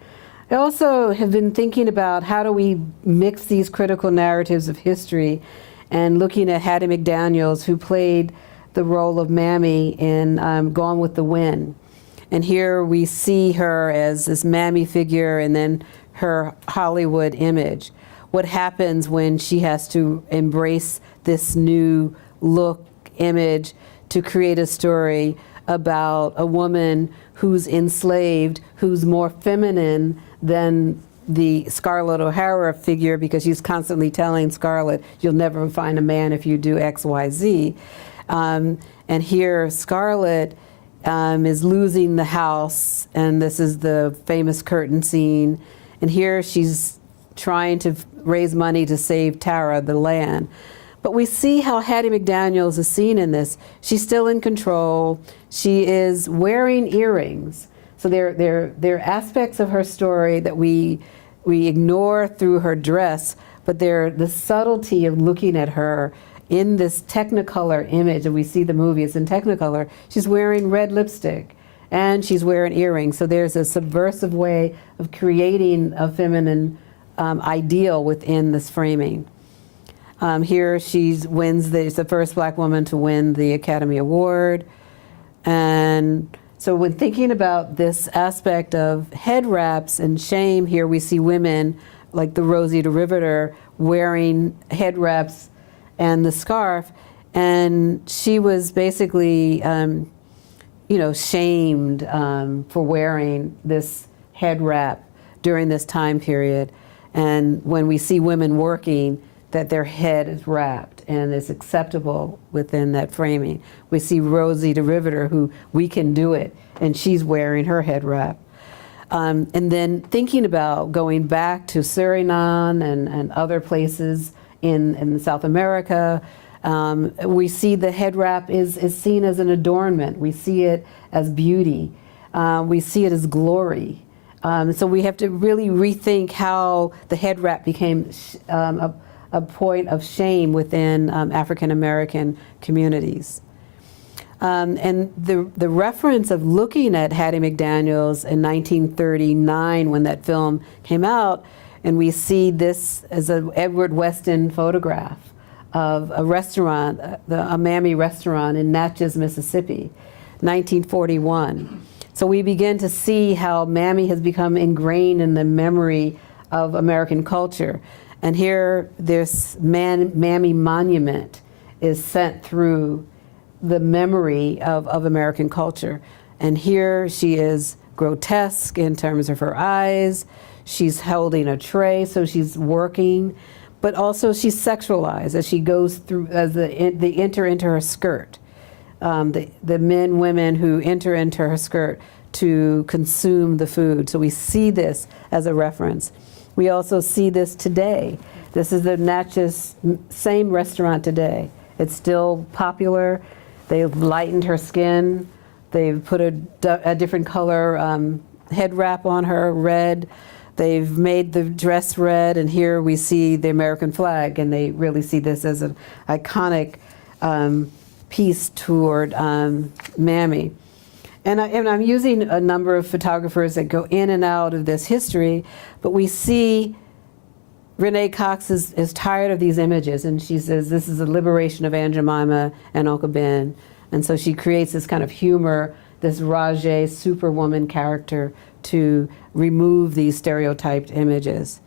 I also have been thinking about how do we mix these critical narratives of history, and looking at Hattie McDaniels, who played the role of Mammy in Gone with the Wind. And here we see her as this Mammy figure, and then her Hollywood image. What happens when she has to embrace this new look, image, to create a story about a woman who's enslaved, who's more feminine than the Scarlett O'Hara figure, because she's constantly telling Scarlett, you'll never find a man if you do X, Y, Z. And here Scarlett is losing the house, and this is the famous curtain scene. And here she's trying to raise money to save Tara, the land. But we see how Hattie McDaniels is seen in this. She's still in control. She is wearing earrings. So there are aspects of her story that we ignore through her dress, but they're the subtlety of looking at her in this Technicolor image, and we see the movie, it's in Technicolor. She's wearing red lipstick, and she's wearing earrings. So there's a subversive way of creating a feminine ideal within this framing. Here she wins, she's the first Black woman to win the Academy Award. And so when thinking about this aspect of head wraps and shame, here we see women like the Rosita Riveter wearing head wraps and the scarf, and she was basically, shamed for wearing this head wrap during this time period. And when we see women working, that their head is wrapped and is acceptable within that framing. We see Rosita Riveter, who we can do it, and she's wearing her head wrap. And then thinking about going back to Suriname and other places in South America, we see the head wrap is seen as an adornment. We see it as beauty. We see it as glory. So we have to really rethink how the head wrap became a point of shame within African American communities. And the reference of looking at Hattie McDaniels in 1939 when that film came out, and we see this as an Edward Weston photograph of a restaurant, a Mammy restaurant in Natchez, Mississippi, 1941. So we begin to see how Mammy has become ingrained in the memory of American culture. And here, this Mammy monument is sent through the memory of American culture. And here she is grotesque in terms of her eyes. She's holding a tray, so she's working. But also she's sexualized as she goes through, as they enter into her skirt. The men, women who enter into her skirt to consume the food. So we see this as a reference. We also see this today. This is the Natchez, same restaurant today. It's still popular. They've lightened her skin. They've put a different color head wrap on her, red. They've made the dress red, and here we see the American flag, and they really see this as an iconic piece toward Mammy. And I'm using a number of photographers that go in and out of this history, but we see Renee Cox is tired of these images, and she says this is a liberation of Aunt Jemima and Uncle Ben. And so she creates this kind of humor, this Rajay superwoman character to remove these stereotyped images.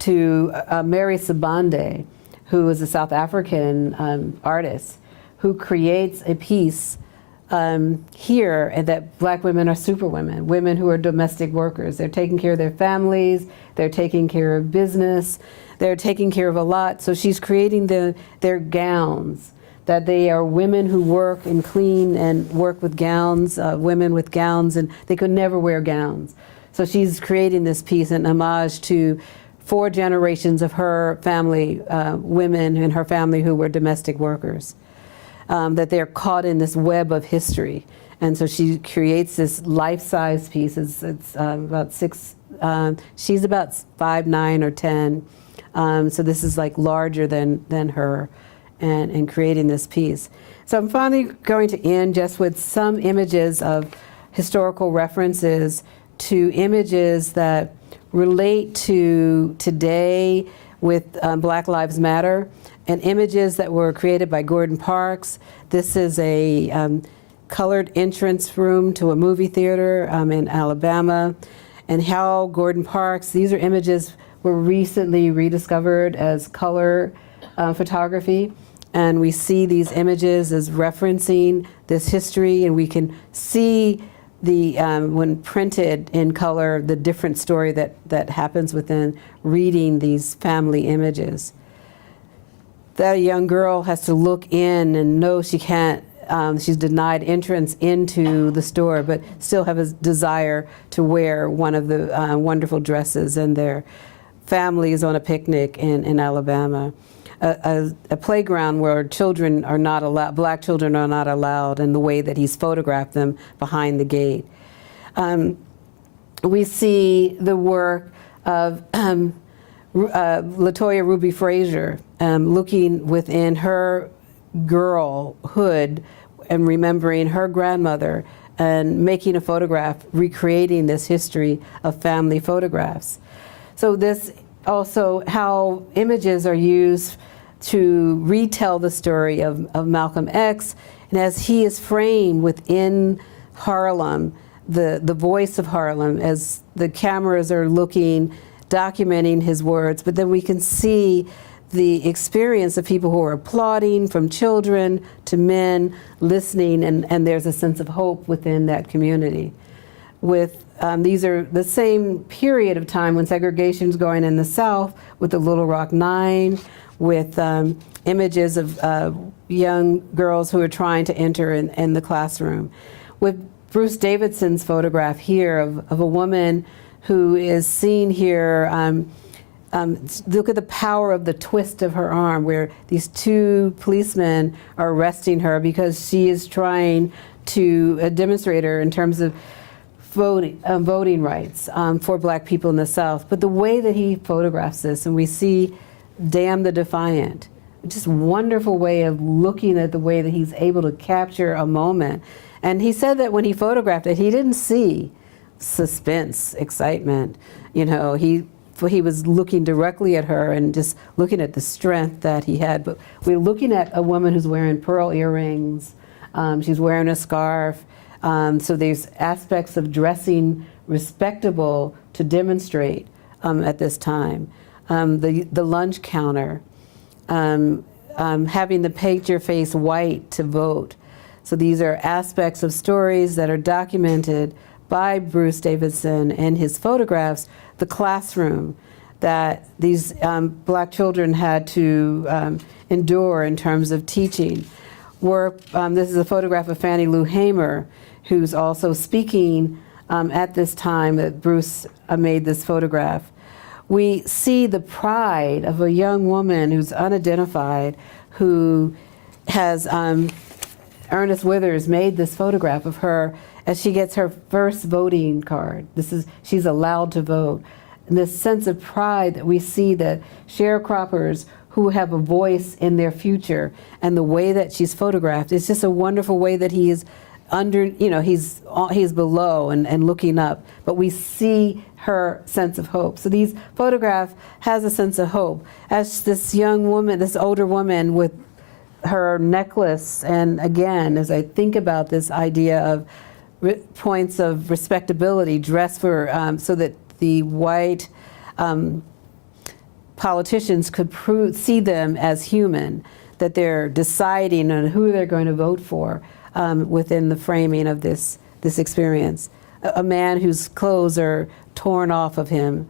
To Mary Sabande, who is a South African artist, who creates a piece here, and that black women are superwomen, women who are domestic workers. They're taking care of their families, they're taking care of business, they're taking care of a lot. So she's creating their gowns, that they are women who work and clean and work with gowns, women with gowns, and they could never wear gowns. So she's creating this piece in homage to 4 generations of her family, women in her family who were domestic workers. That they're caught in this web of history. And so she creates this life-size piece. It's about 6, she's about 5'9" or 10. So this is like larger than her, and creating this piece. So I'm finally going to end just with some images of historical references to images that relate to today with Black Lives Matter, and images that were created by Gordon Parks. This is a colored entrance room to a movie theater in Alabama. And how Gordon Parks, these are images were recently rediscovered as color photography. And we see these images as referencing this history, and we can see the, when printed in color, the different story that happens within reading these family images. That a young girl has to look in and know she can't, she's denied entrance into the store, but still have a desire to wear one of the wonderful dresses, and their family is on a picnic in Alabama. A playground where children are not allowed, black children are not allowed, and the way that he's photographed them behind the gate. We see the work of Latoya Ruby Frazier, looking within her girlhood and remembering her grandmother and making a photograph, recreating this history of family photographs. So this also how images are used to retell the story of Malcolm X, and as he is framed within Harlem, the voice of Harlem, as the cameras are looking, documenting his words, but then we can see the experience of people who are applauding, from children to men, listening, and there's a sense of hope within that community. With these are the same period of time when segregation is going in the South, with the Little Rock Nine, with images of young girls who are trying to enter in the classroom. With Bruce Davidson's photograph here of a woman who is seen here, look at the power of the twist of her arm, where these 2 policemen are arresting her because she is trying to a demonstrator in terms of voting rights for Black people in the South. But the way that he photographs this, and we see Damn the Defiant, just wonderful way of looking at the way that he's able to capture a moment. And he said that when he photographed it, he didn't see suspense, excitement. You know, he was looking directly at her and just looking at the strength that he had. But we're looking at a woman who's wearing pearl earrings. She's wearing a scarf. So there's aspects of dressing respectable to demonstrate at this time. The lunch counter, having to paint your face white to vote. So these are aspects of stories that are documented by Bruce Davidson in his photographs. The classroom that these Black children had to endure in terms of teaching. This is a photograph of Fannie Lou Hamer, who's also speaking at this time that Bruce made this photograph. We see the pride of a young woman who's unidentified, who has, Ernest Withers made this photograph of her as she gets her first voting card. She's allowed to vote. And this sense of pride that we see that sharecroppers who have a voice in their future, and the way that she's photographed, it's just a wonderful way that he is he's below and looking up, but we see her sense of hope. So these photograph has a sense of hope. As this young woman, this older woman with her necklace, and again, as I think about this idea of points of respectability, dress for, so that the white politicians could see them as human, that they're deciding on who they're going to vote for within the framing of this experience. A man whose clothes are torn off of him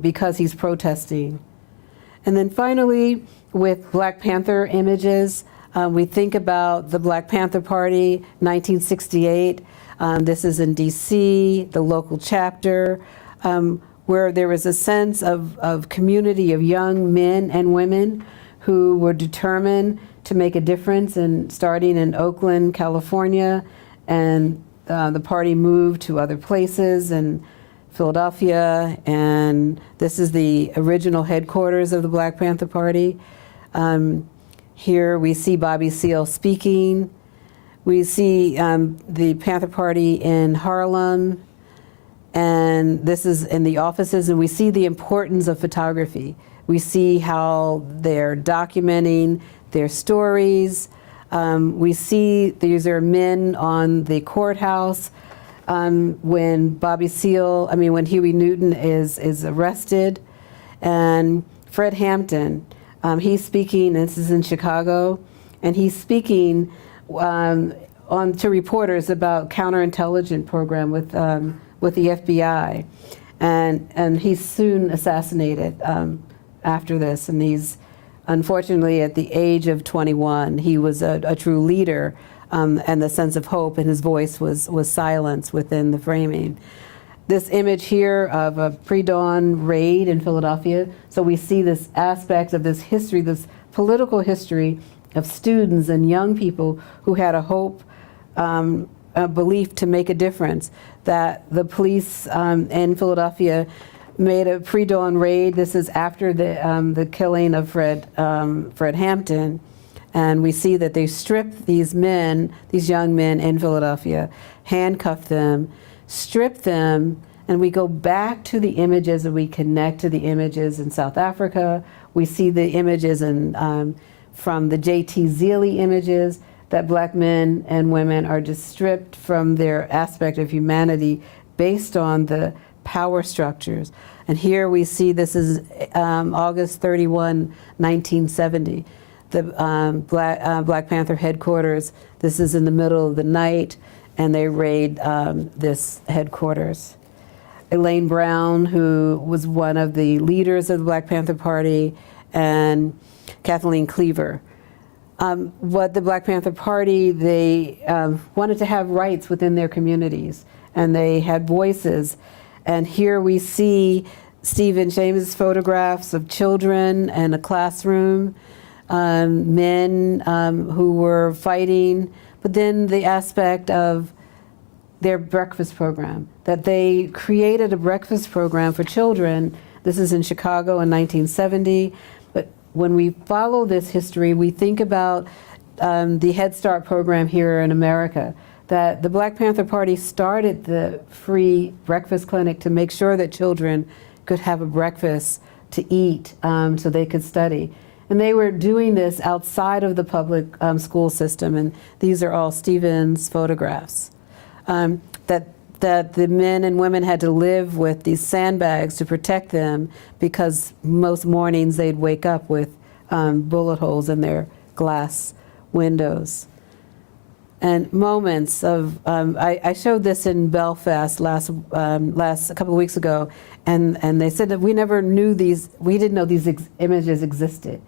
because he's protesting. And then finally, with Black Panther images, we think about the Black Panther Party, 1968. This is in DC, the local chapter, where there was a sense of community of young men and women who were determined to make a difference, starting in Oakland, California, and the party moved to other places in Philadelphia, and this is the original headquarters of the Black Panther Party. Here we see Bobby Seale speaking. We see the Panther Party in Harlem, and this is in the offices, and we see the importance of photography. We see how they're documenting their stories. We see these are men on the courthouse when when Huey Newton is arrested. And Fred Hampton, he's speaking, this is in Chicago, and he's speaking to reporters about counterintelligence program with the FBI. And he's soon assassinated after this, and he's unfortunately at the age of 21. He was a true leader, and the sense of hope in his voice was silenced within the framing. This image here of a pre-dawn raid in Philadelphia, so we see this aspect of this history, this political history of students and young people who had a hope, a belief to make a difference, that the police in Philadelphia made a pre-dawn raid. This is after the killing of Fred Hampton, and we see that they stripped these young men in Philadelphia, handcuffed them, stripped them, and we go back to the images and we connect to the images in South Africa. We see the images from the J.T. Zealy images, that Black men and women are just stripped from their aspect of humanity based on the power structures. And here we see this is August 31, 1970, the Black Panther headquarters. This is in the middle of the night, and they raid this headquarters. Elaine Brown, who was one of the leaders of the Black Panther Party, and Kathleen Cleaver. What the Black Panther Party, they wanted to have rights within their communities, and they had voices. And here we see Stephen Shamus' photographs of children and a classroom, men who were fighting but then the aspect of their breakfast program, that they created a breakfast program for children. This is in Chicago in 1970. But when we follow this history, we think about the Head Start program here in America, that the Black Panther Party started the free breakfast clinic to make sure that children could have a breakfast to eat so they could study. And they were doing this outside of the public school system, and these are all Stephen's photographs. That the men and women had to live with these sandbags to protect them because most mornings they'd wake up with bullet holes in their glass windows. And moments of, I showed this in Belfast a couple of weeks ago, and they said that we never knew these, we didn't know these images existed.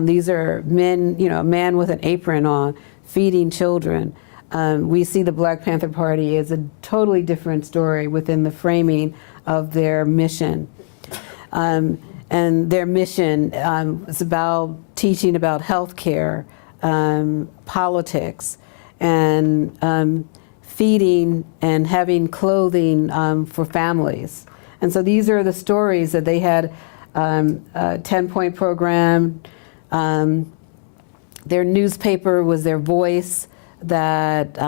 These are men, a man with an apron on, feeding children. We see the Black Panther Party as a totally different story within the framing of their mission. And their mission is about teaching about healthcare, politics, and feeding and having clothing for families. And so these are the stories that they had, a 10-point program. Their newspaper was their voice, that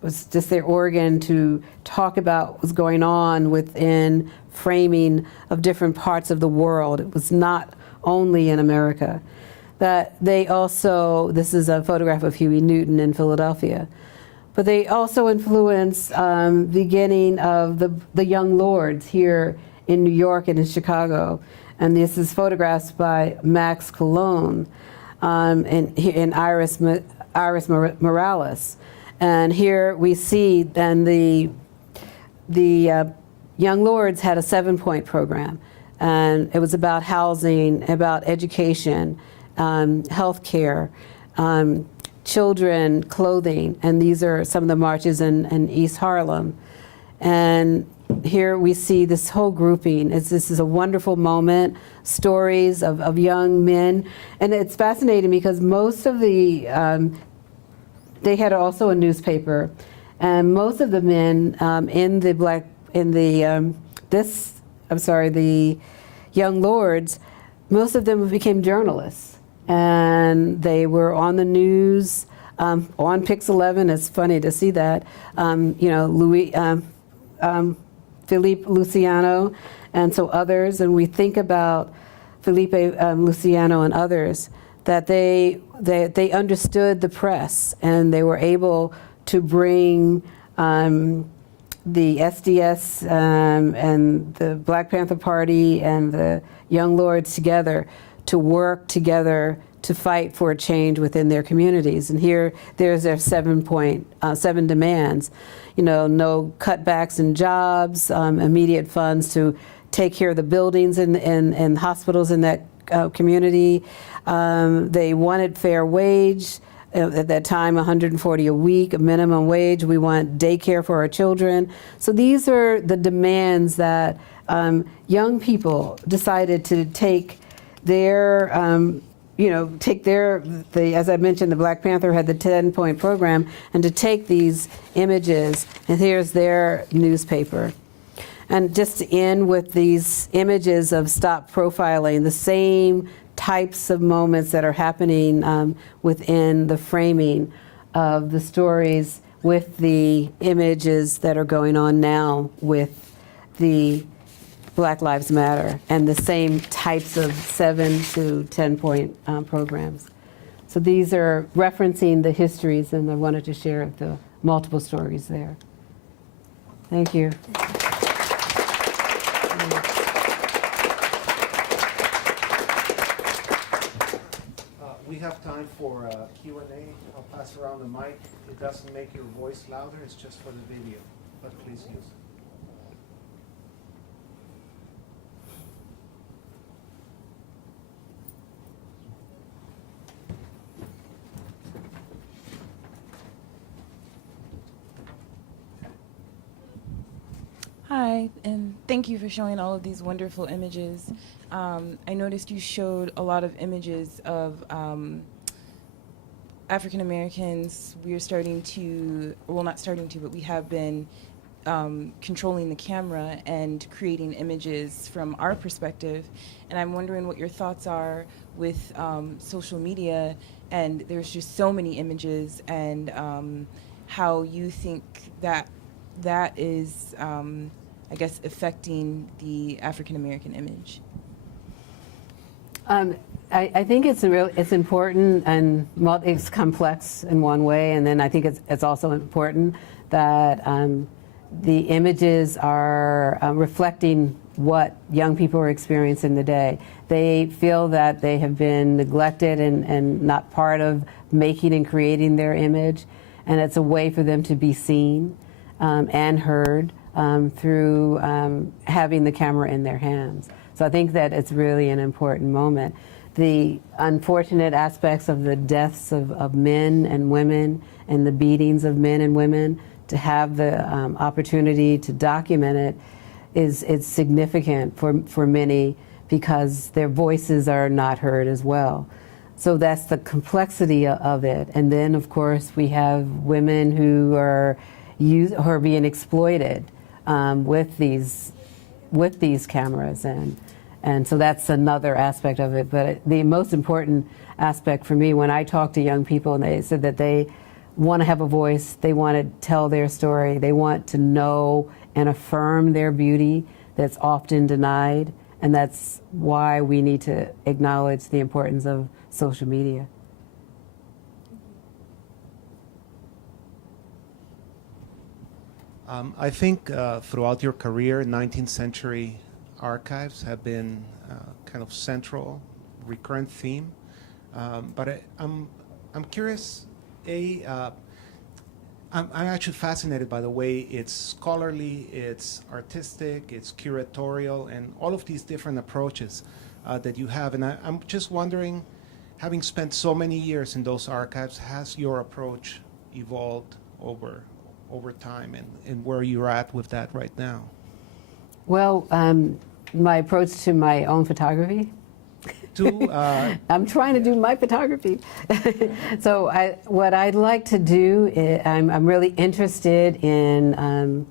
was just their organ to talk about what was going on within framing of different parts of the world. It was not only in America. That they also, this is a photograph of Huey Newton in Philadelphia, but they also influenced beginning of the Young Lords here in New York and in Chicago. And this is photographs by Max Cologne and Iris Morales. And here we see then the Young Lords had a 7-point program, and it was about housing, about education, health care, children, clothing, and these are some of the marches in East Harlem. And here we see this whole grouping. This is a wonderful moment, stories of young men. And it's fascinating because most of the, they had also a newspaper, and most of the men the Young Lords, most of them became journalists. And they were on the news, on Pix 11. It's funny to see that. Philippe Luciano, and so others. And we think about Felipe Luciano and others, that they understood the press, and they were able to bring the SDS and the Black Panther Party and the Young Lords together to work together to fight for a change within their communities. And here, there's their 7 demands. No cutbacks in jobs, immediate funds to take care of the buildings and hospitals in that community. They wanted fair wage. At that time, $140 a week, a minimum wage. We want daycare for our children. So these are the demands that young people decided to take their, as I mentioned, the Black Panther had the 10-point program, and to take these images, and here's their newspaper. And just to end with these images of stop profiling, the same types of moments that are happening within the framing of the stories with the images that are going on now with the Black Lives Matter, and the same types of 7 to 10-point programs. So these are referencing the histories, and I wanted to share the multiple stories there. Thank you. We have time for Q&A. I'll pass around the mic. It doesn't make your voice louder, it's just for the video, but please use it. Hi, and thank you for showing all of these wonderful images. I noticed you showed a lot of images of African Americans, we are starting to, well, not starting to, but we have been controlling the camera and creating images from our perspective. And I'm wondering what your thoughts are with social media, and there's just so many images, and how you think that that is, I guess, affecting the African American image. I think it's important, and well, it's complex in one way, and then I think it's also important that the images are reflecting what young people are experiencing today. They feel that they have been neglected and not part of making and creating their image, and it's a way for them to be seen and heard through having the camera in their hands. So I think that it's really an important moment. The unfortunate aspects of the deaths of men and women and the beatings of men and women, to have the opportunity to document it is significant for many, because their voices are not heard as well. So that's the complexity of it. And then, of course, we have women who are being exploited with these cameras, and so that's another aspect of it. But the most important aspect for me, when I talk to young people and they said that they want to have a voice, they want to tell their story, they want to know and affirm their beauty that's often denied, and that's why we need to acknowledge the importance of social media. I think throughout your career, 19th century archives have been kind of central, recurrent theme. But I'm curious. I'm actually fascinated by the way it's scholarly, it's artistic, it's curatorial, and all of these different approaches that you have. And I'm just wondering, having spent so many years in those archives, has your approach evolved over time, and where you're at with that right now? Well, my approach to my own photography. I'm trying to do my photography. So what I'd like to do is, I'm really interested in,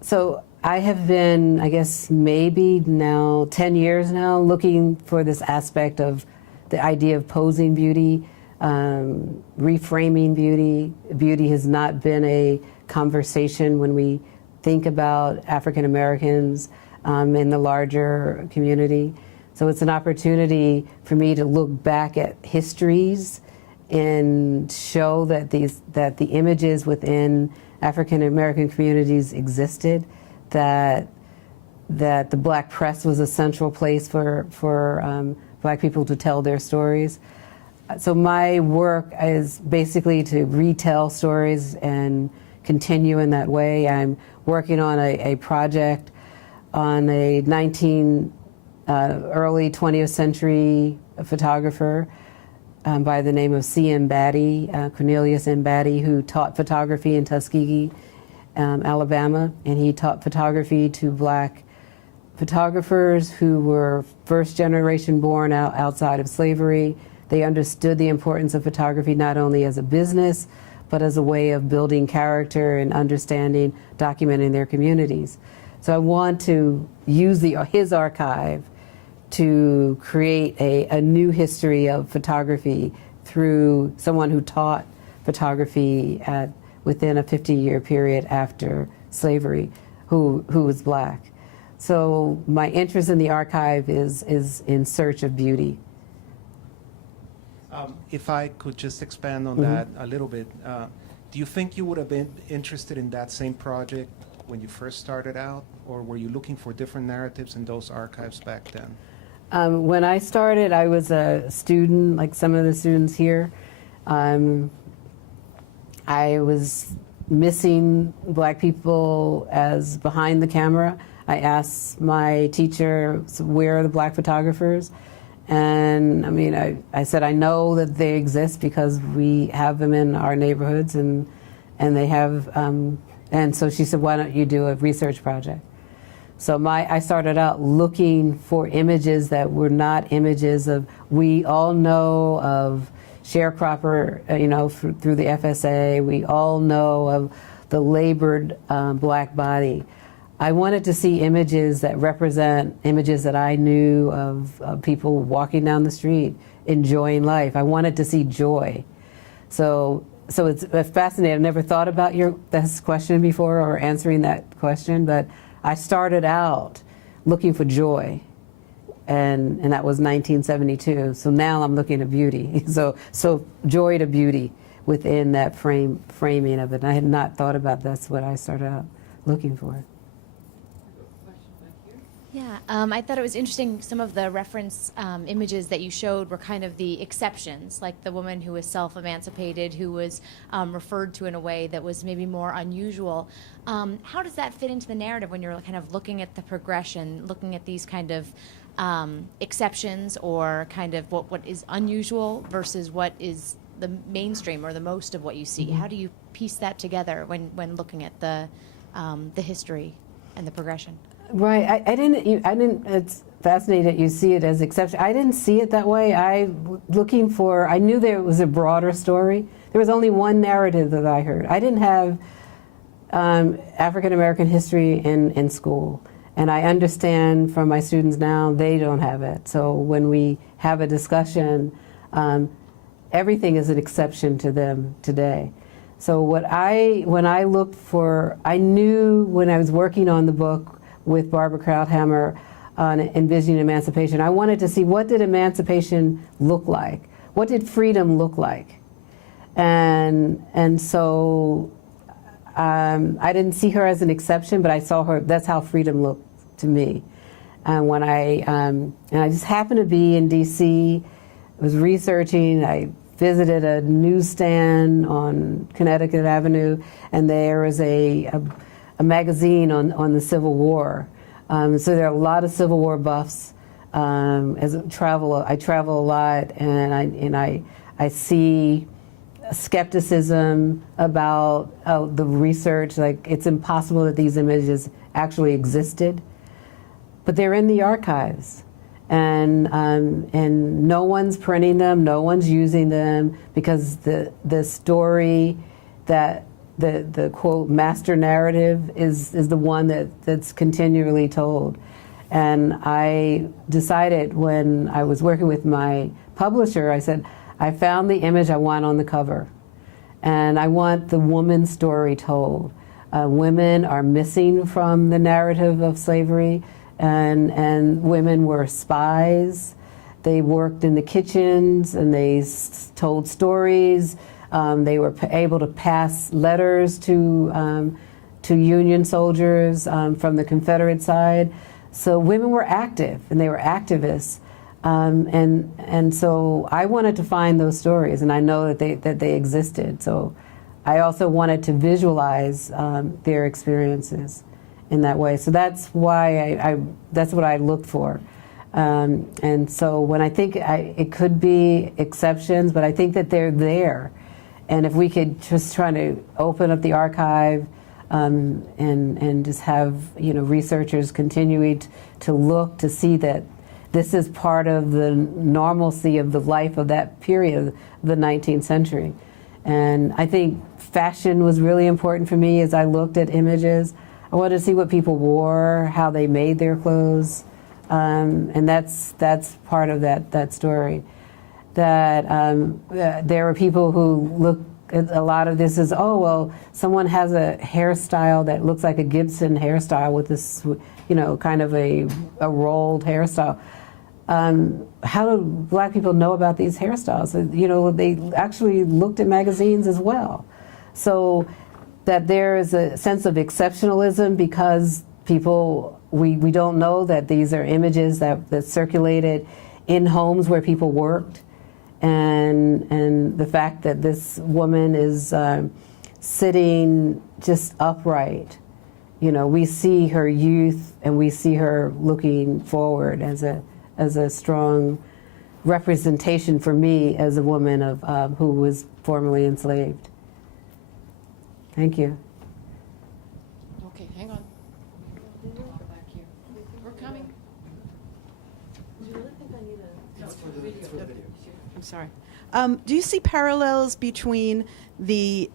so I have been, I guess, maybe now 10 years now, looking for this aspect of the idea of posing beauty, reframing beauty. Beauty has not been a conversation when we think about African Americans in the larger community. So it's an opportunity for me to look back at histories and show that the images within African American communities existed, that the Black press was a central place for Black people to tell their stories. So my work is basically to retell stories and continue in that way. I'm working on a project on a early 20th century photographer by the name of C.M. Batty, Cornelius M. Batty, who taught photography in Tuskegee, Alabama, and he taught photography to Black photographers who were first generation born outside of slavery. They understood the importance of photography not only as a business, but as a way of building character and understanding, documenting their communities. So I want to use his archive to create a new history of photography through someone who taught photography within a 50-year period after slavery, who was Black. So my interest in the archive is in search of beauty. If I could just expand on that a little bit, do you think you would have been interested in that same project when you first started out, or were you looking for different narratives in those archives back then? When I started, I was a student, like some of the students here. I was missing Black people as behind the camera. I asked my teacher, where are the Black photographers? And I mean, I said, I know that they exist because we have them in our neighborhoods, and they have, and so she said, why don't you do a research project? So I started out looking for images that were not images of, we all know of sharecropper, through the FSA. We all know of the labored black body. I wanted to see images that represent images that I knew of people walking down the street, enjoying life. I wanted to see joy. So it's fascinating. I've never thought about this question before or answering that question, but I started out looking for joy, and that was 1972. So now I'm looking at beauty. So joy to beauty within that framing of it. I had not thought about that's what I started out looking for. Yeah, I thought it was interesting. Some of the reference images that you showed were kind of the exceptions, like the woman who was self-emancipated, who was referred to in a way that was maybe more unusual. How does that fit into the narrative when you're kind of looking at the progression, looking at these kind of exceptions, or kind of what is unusual versus what is the mainstream or the most of what you see? How do you piece that together when looking at the history and the progression? Right. I didn't. It's fascinating that you see it as exception. I didn't see it that way. I knew there was a broader story. There was only one narrative that I heard. I didn't have African American history in school, and I understand from my students now they don't have it. So when we have a discussion, everything is an exception to them today. So when I looked for, I knew when I was working on the book with Barbara Krauthammer on Envisioning Emancipation, I wanted to see, what did emancipation look like? What did freedom look like? And so I didn't see her as an exception, but I saw her, that's how freedom looked to me. And when and I just happened to be in DC, I was researching, I visited a newsstand on Connecticut Avenue, and there was a magazine on the Civil War. So there are a lot of Civil War buffs. As I travel a lot, and I see skepticism about the research. Like, it's impossible that these images actually existed, but they're in the archives, and no one's printing them, no one's using them, because the story that the quote master narrative is the one that's continually told. And I decided, when I was working with my publisher, I said, I found the image I want on the cover, and I want the woman's story told. Women are missing from the narrative of slavery, and women were spies. They worked in the kitchens, and they told stories. They were able to pass letters to Union soldiers from the Confederate side. So women were active, and they were activists. And so I wanted to find those stories, and I know that they existed. So I also wanted to visualize their experiences in that way. So that's why that's what I looked for. And so when I think it could be exceptions, but I think that they're there. And if we could just try to open up the archive and just have researchers continuing to look to see that this is part of the normalcy of the life of that period of the 19th century. And I think fashion was really important for me as I looked at images. I wanted to see what people wore, how they made their clothes, and that's part of that story. That there are people who look at a lot of this as, oh, well, someone has a hairstyle that looks like a Gibson hairstyle with this, kind of a rolled hairstyle. How do black people know about these hairstyles? They actually looked at magazines as well. So that there is a sense of exceptionalism because we don't know that these are images that circulated in homes where people worked. And the fact that this woman is sitting just upright, we see her youth, and we see her looking forward as a strong representation for me as a woman who was formerly enslaved. Thank you. Okay, hang on. Back here. We're coming. Do you really think I need a... It's for the video. I'm sorry. Do you see parallels between the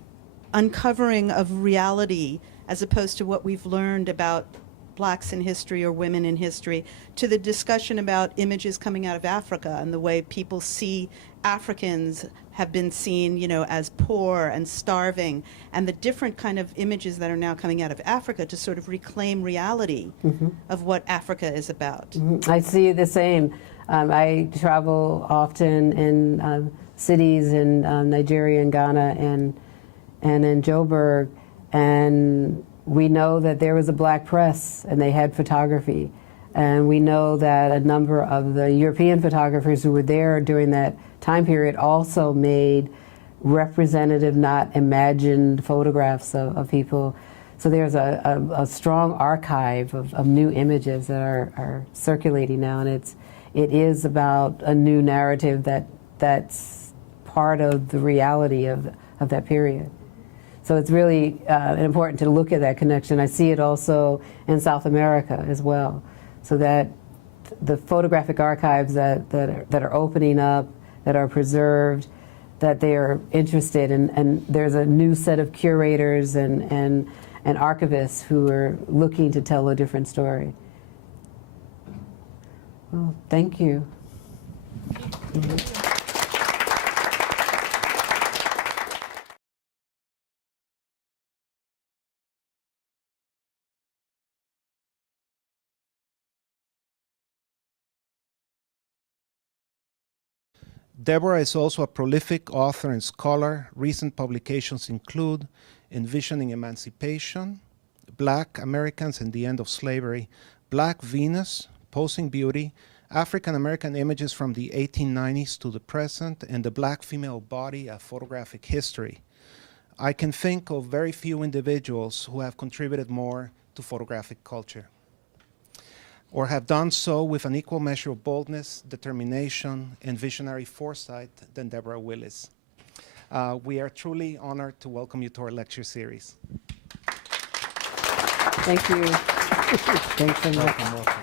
uncovering of reality as opposed to what we've learned about blacks in history or women in history to the discussion about images coming out of Africa and the way people see Africans have been seen, you know, as poor and starving, and the different kind of images that are now coming out of Africa to sort of reclaim reality of what Africa is about? I see the same. I travel often in cities in Nigeria and Ghana and in Joburg, and we know that there was a black press and they had photography. And we know that a number of the European photographers who were there during that time period also made representative, not imagined photographs of people. So there's a strong archive of new images that are circulating now, and it is about a new narrative that's part of the reality of that period. So it's really important to look at that connection. I see it also in South America as well. So that the photographic archives that are opening up, that are preserved, that they are interested in, and there's a new set of curators and archivists who are looking to tell a different story. Well, thank you. Deborah is also a prolific author and scholar. Recent publications include Envisioning Emancipation, Black Americans and the End of Slavery, Black Venus, Posing Beauty, African American Images from the 1890s to the Present, and the Black Female Body, A Photographic History. I can think of very few individuals who have contributed more to photographic culture, or have done so with an equal measure of boldness, determination, and visionary foresight than Deborah Willis. We are truly honored to welcome you to our lecture series. Thank you. Thanks so much. Welcome.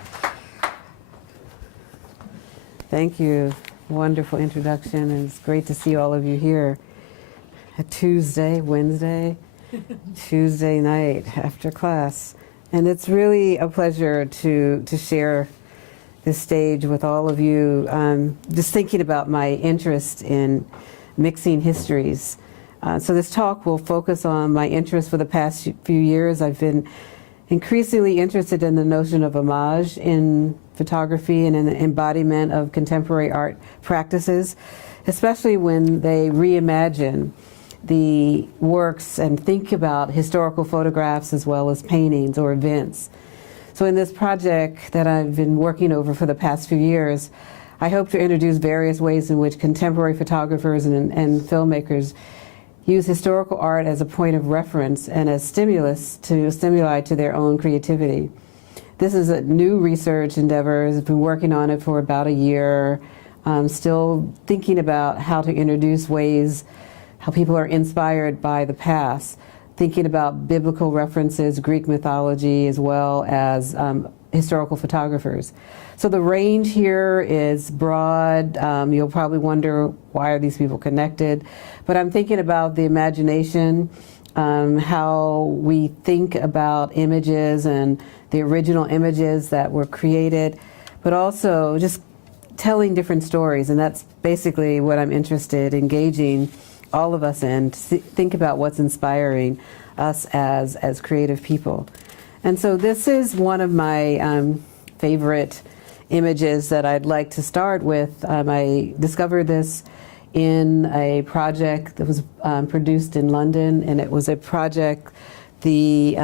Thank you. Wonderful introduction, and it's great to see all of you here. A Tuesday night after class. And it's really a pleasure to share this stage with all of you. Just thinking about my interest in mixing histories. So this talk will focus on my interest for the past few years. I've been increasingly interested in the notion of homage in photography and in the embodiment of contemporary art practices, especially when they reimagine the works and think about historical photographs as well as paintings or events. So in this project that I've been working over for the past few years, I hope to introduce various ways in which contemporary photographers and filmmakers use historical art as a point of reference and as stimuli to their own creativity. This is a new research endeavor. I've been working on it for about a year. Still thinking about how to introduce ways how people are inspired by the past, thinking about biblical references, Greek mythology, as well as historical photographers. So the range here is broad. You'll probably wonder, why are these people connected? But I'm thinking about the imagination, how we think about images and the original images that were created, but also just telling different stories. And that's basically what I'm interested in engaging all of us in, to think about what's inspiring us as creative people. And so this is one of my favorite images that I'd like to start with. I discovered this in a project that was produced in London, and it was a project the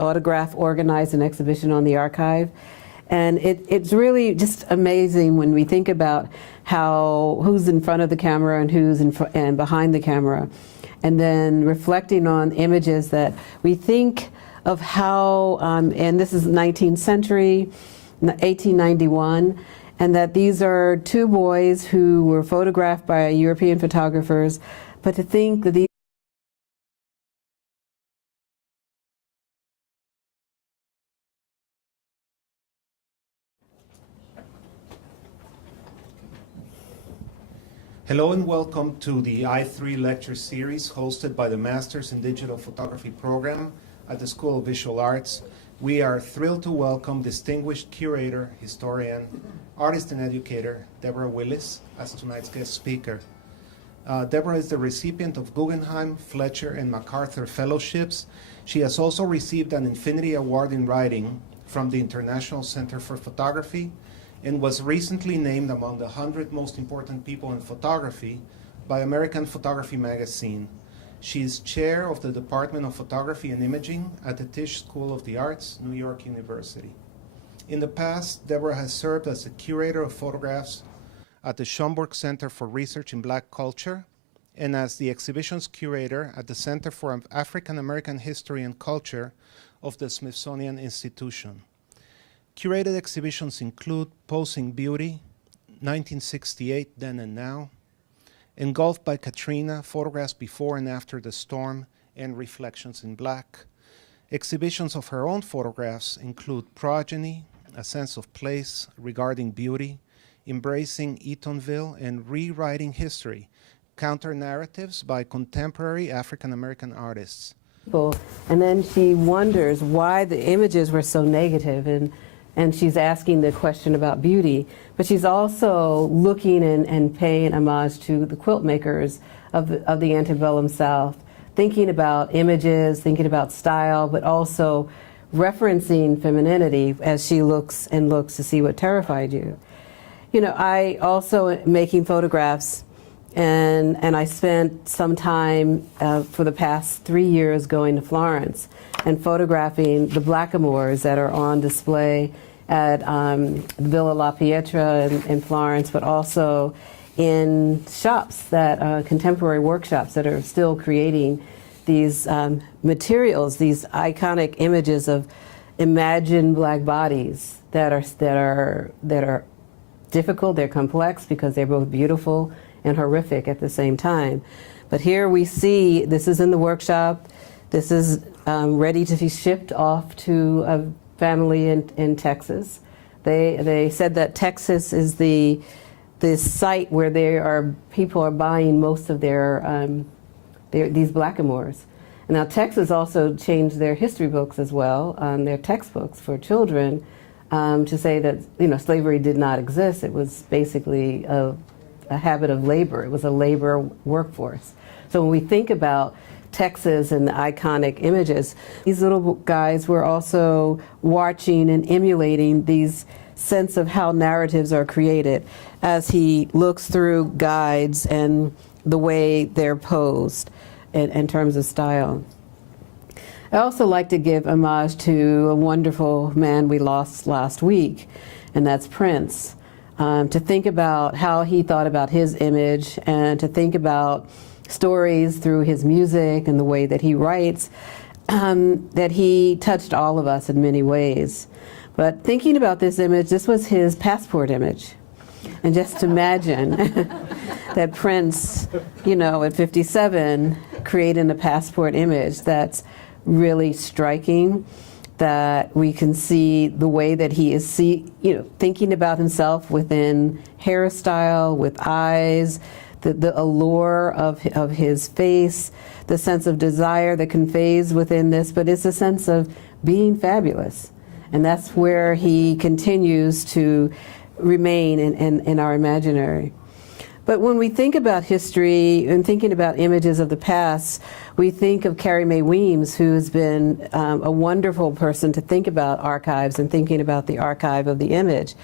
Autograph organized an exhibition on the archive. And it's really just amazing when we think about who's in front of the camera and who's and behind the camera, and then reflecting on images that we think of how, and this is 19th century, 1891, and that these are two boys who were photographed by European photographers, but to think that these Hello and welcome to the I3 lecture series hosted by the Masters in Digital Photography program at the School of Visual Arts. We are thrilled to welcome distinguished curator, historian, artist and educator, Deborah Willis, as tonight's guest speaker. Deborah is the recipient of Guggenheim, Fletcher, and MacArthur Fellowships. She has also received an Infinity Award in Writing from the International Center for Photography and was recently named among the 100 most important people in photography by American Photography Magazine. She is chair of the Department of Photography and Imaging at the Tisch School of the Arts, New York University. In the past, Deborah has served as the curator of photographs at the Schomburg Center for Research in Black Culture and as the exhibitions curator at the Center for African American History and Culture of the Smithsonian Institution. Curated exhibitions include Posing Beauty, 1968, Then and Now, Engulfed by Katrina, Photographs Before and After the Storm, and Reflections in Black. Exhibitions of her own photographs include Progeny, A Sense of Place, Regarding Beauty, Embracing Eatonville, and Rewriting History, Counter-Narratives by Contemporary African American Artists. And then she wonders why the images were so negative, and she's asking the question about beauty, but she's also looking and paying homage to the quilt makers of the antebellum South, thinking about images, thinking about style, but also referencing femininity as she looks to see what terrified you. You know, I also making photographs, and I spent some time for the past 3 years going to Florence and photographing the blackamoors that are on display at Villa La Pietra in Florence, but also in shops that contemporary workshops that are still creating these materials, these iconic images of imagined black bodies that are difficult, they're complex because they're both beautiful and horrific at the same time. But here we see, this is in the workshop, this is ready to be shipped off to a family in Texas. They said that Texas is the site where people are buying most of these blackamoors. And now Texas also changed their history books as well, their textbooks for children, to say that slavery did not exist. It was basically a habit of labor. It was a labor workforce. So when we think about Texas and the iconic images, these little guys were also watching and emulating these sense of how narratives are created as he looks through guides and the way they're posed in terms of style. I also like to give homage to a wonderful man we lost last week, and that's Prince. To think about how he thought about his image and to think about stories through his music and the way that he writes, that he touched all of us in many ways. But thinking about this image, this was his passport image. And just imagine that Prince, at 57, creating a passport image that's really striking, that we can see the way that he is thinking about himself within hairstyle, with eyes, the allure of his face, the sense of desire that conveys within this, but it's a sense of being fabulous. And that's where he continues to remain in our imaginary. But when we think about history and thinking about images of the past, we think of Carrie Mae Weems, who's been a wonderful person to think about archives and thinking about the archive of the image.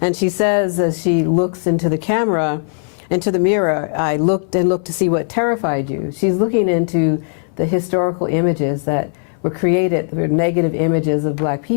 And she says, as she looks into the camera, into the mirror, I looked to see what terrified you. She's looking into the historical images that were created, were negative images of black people.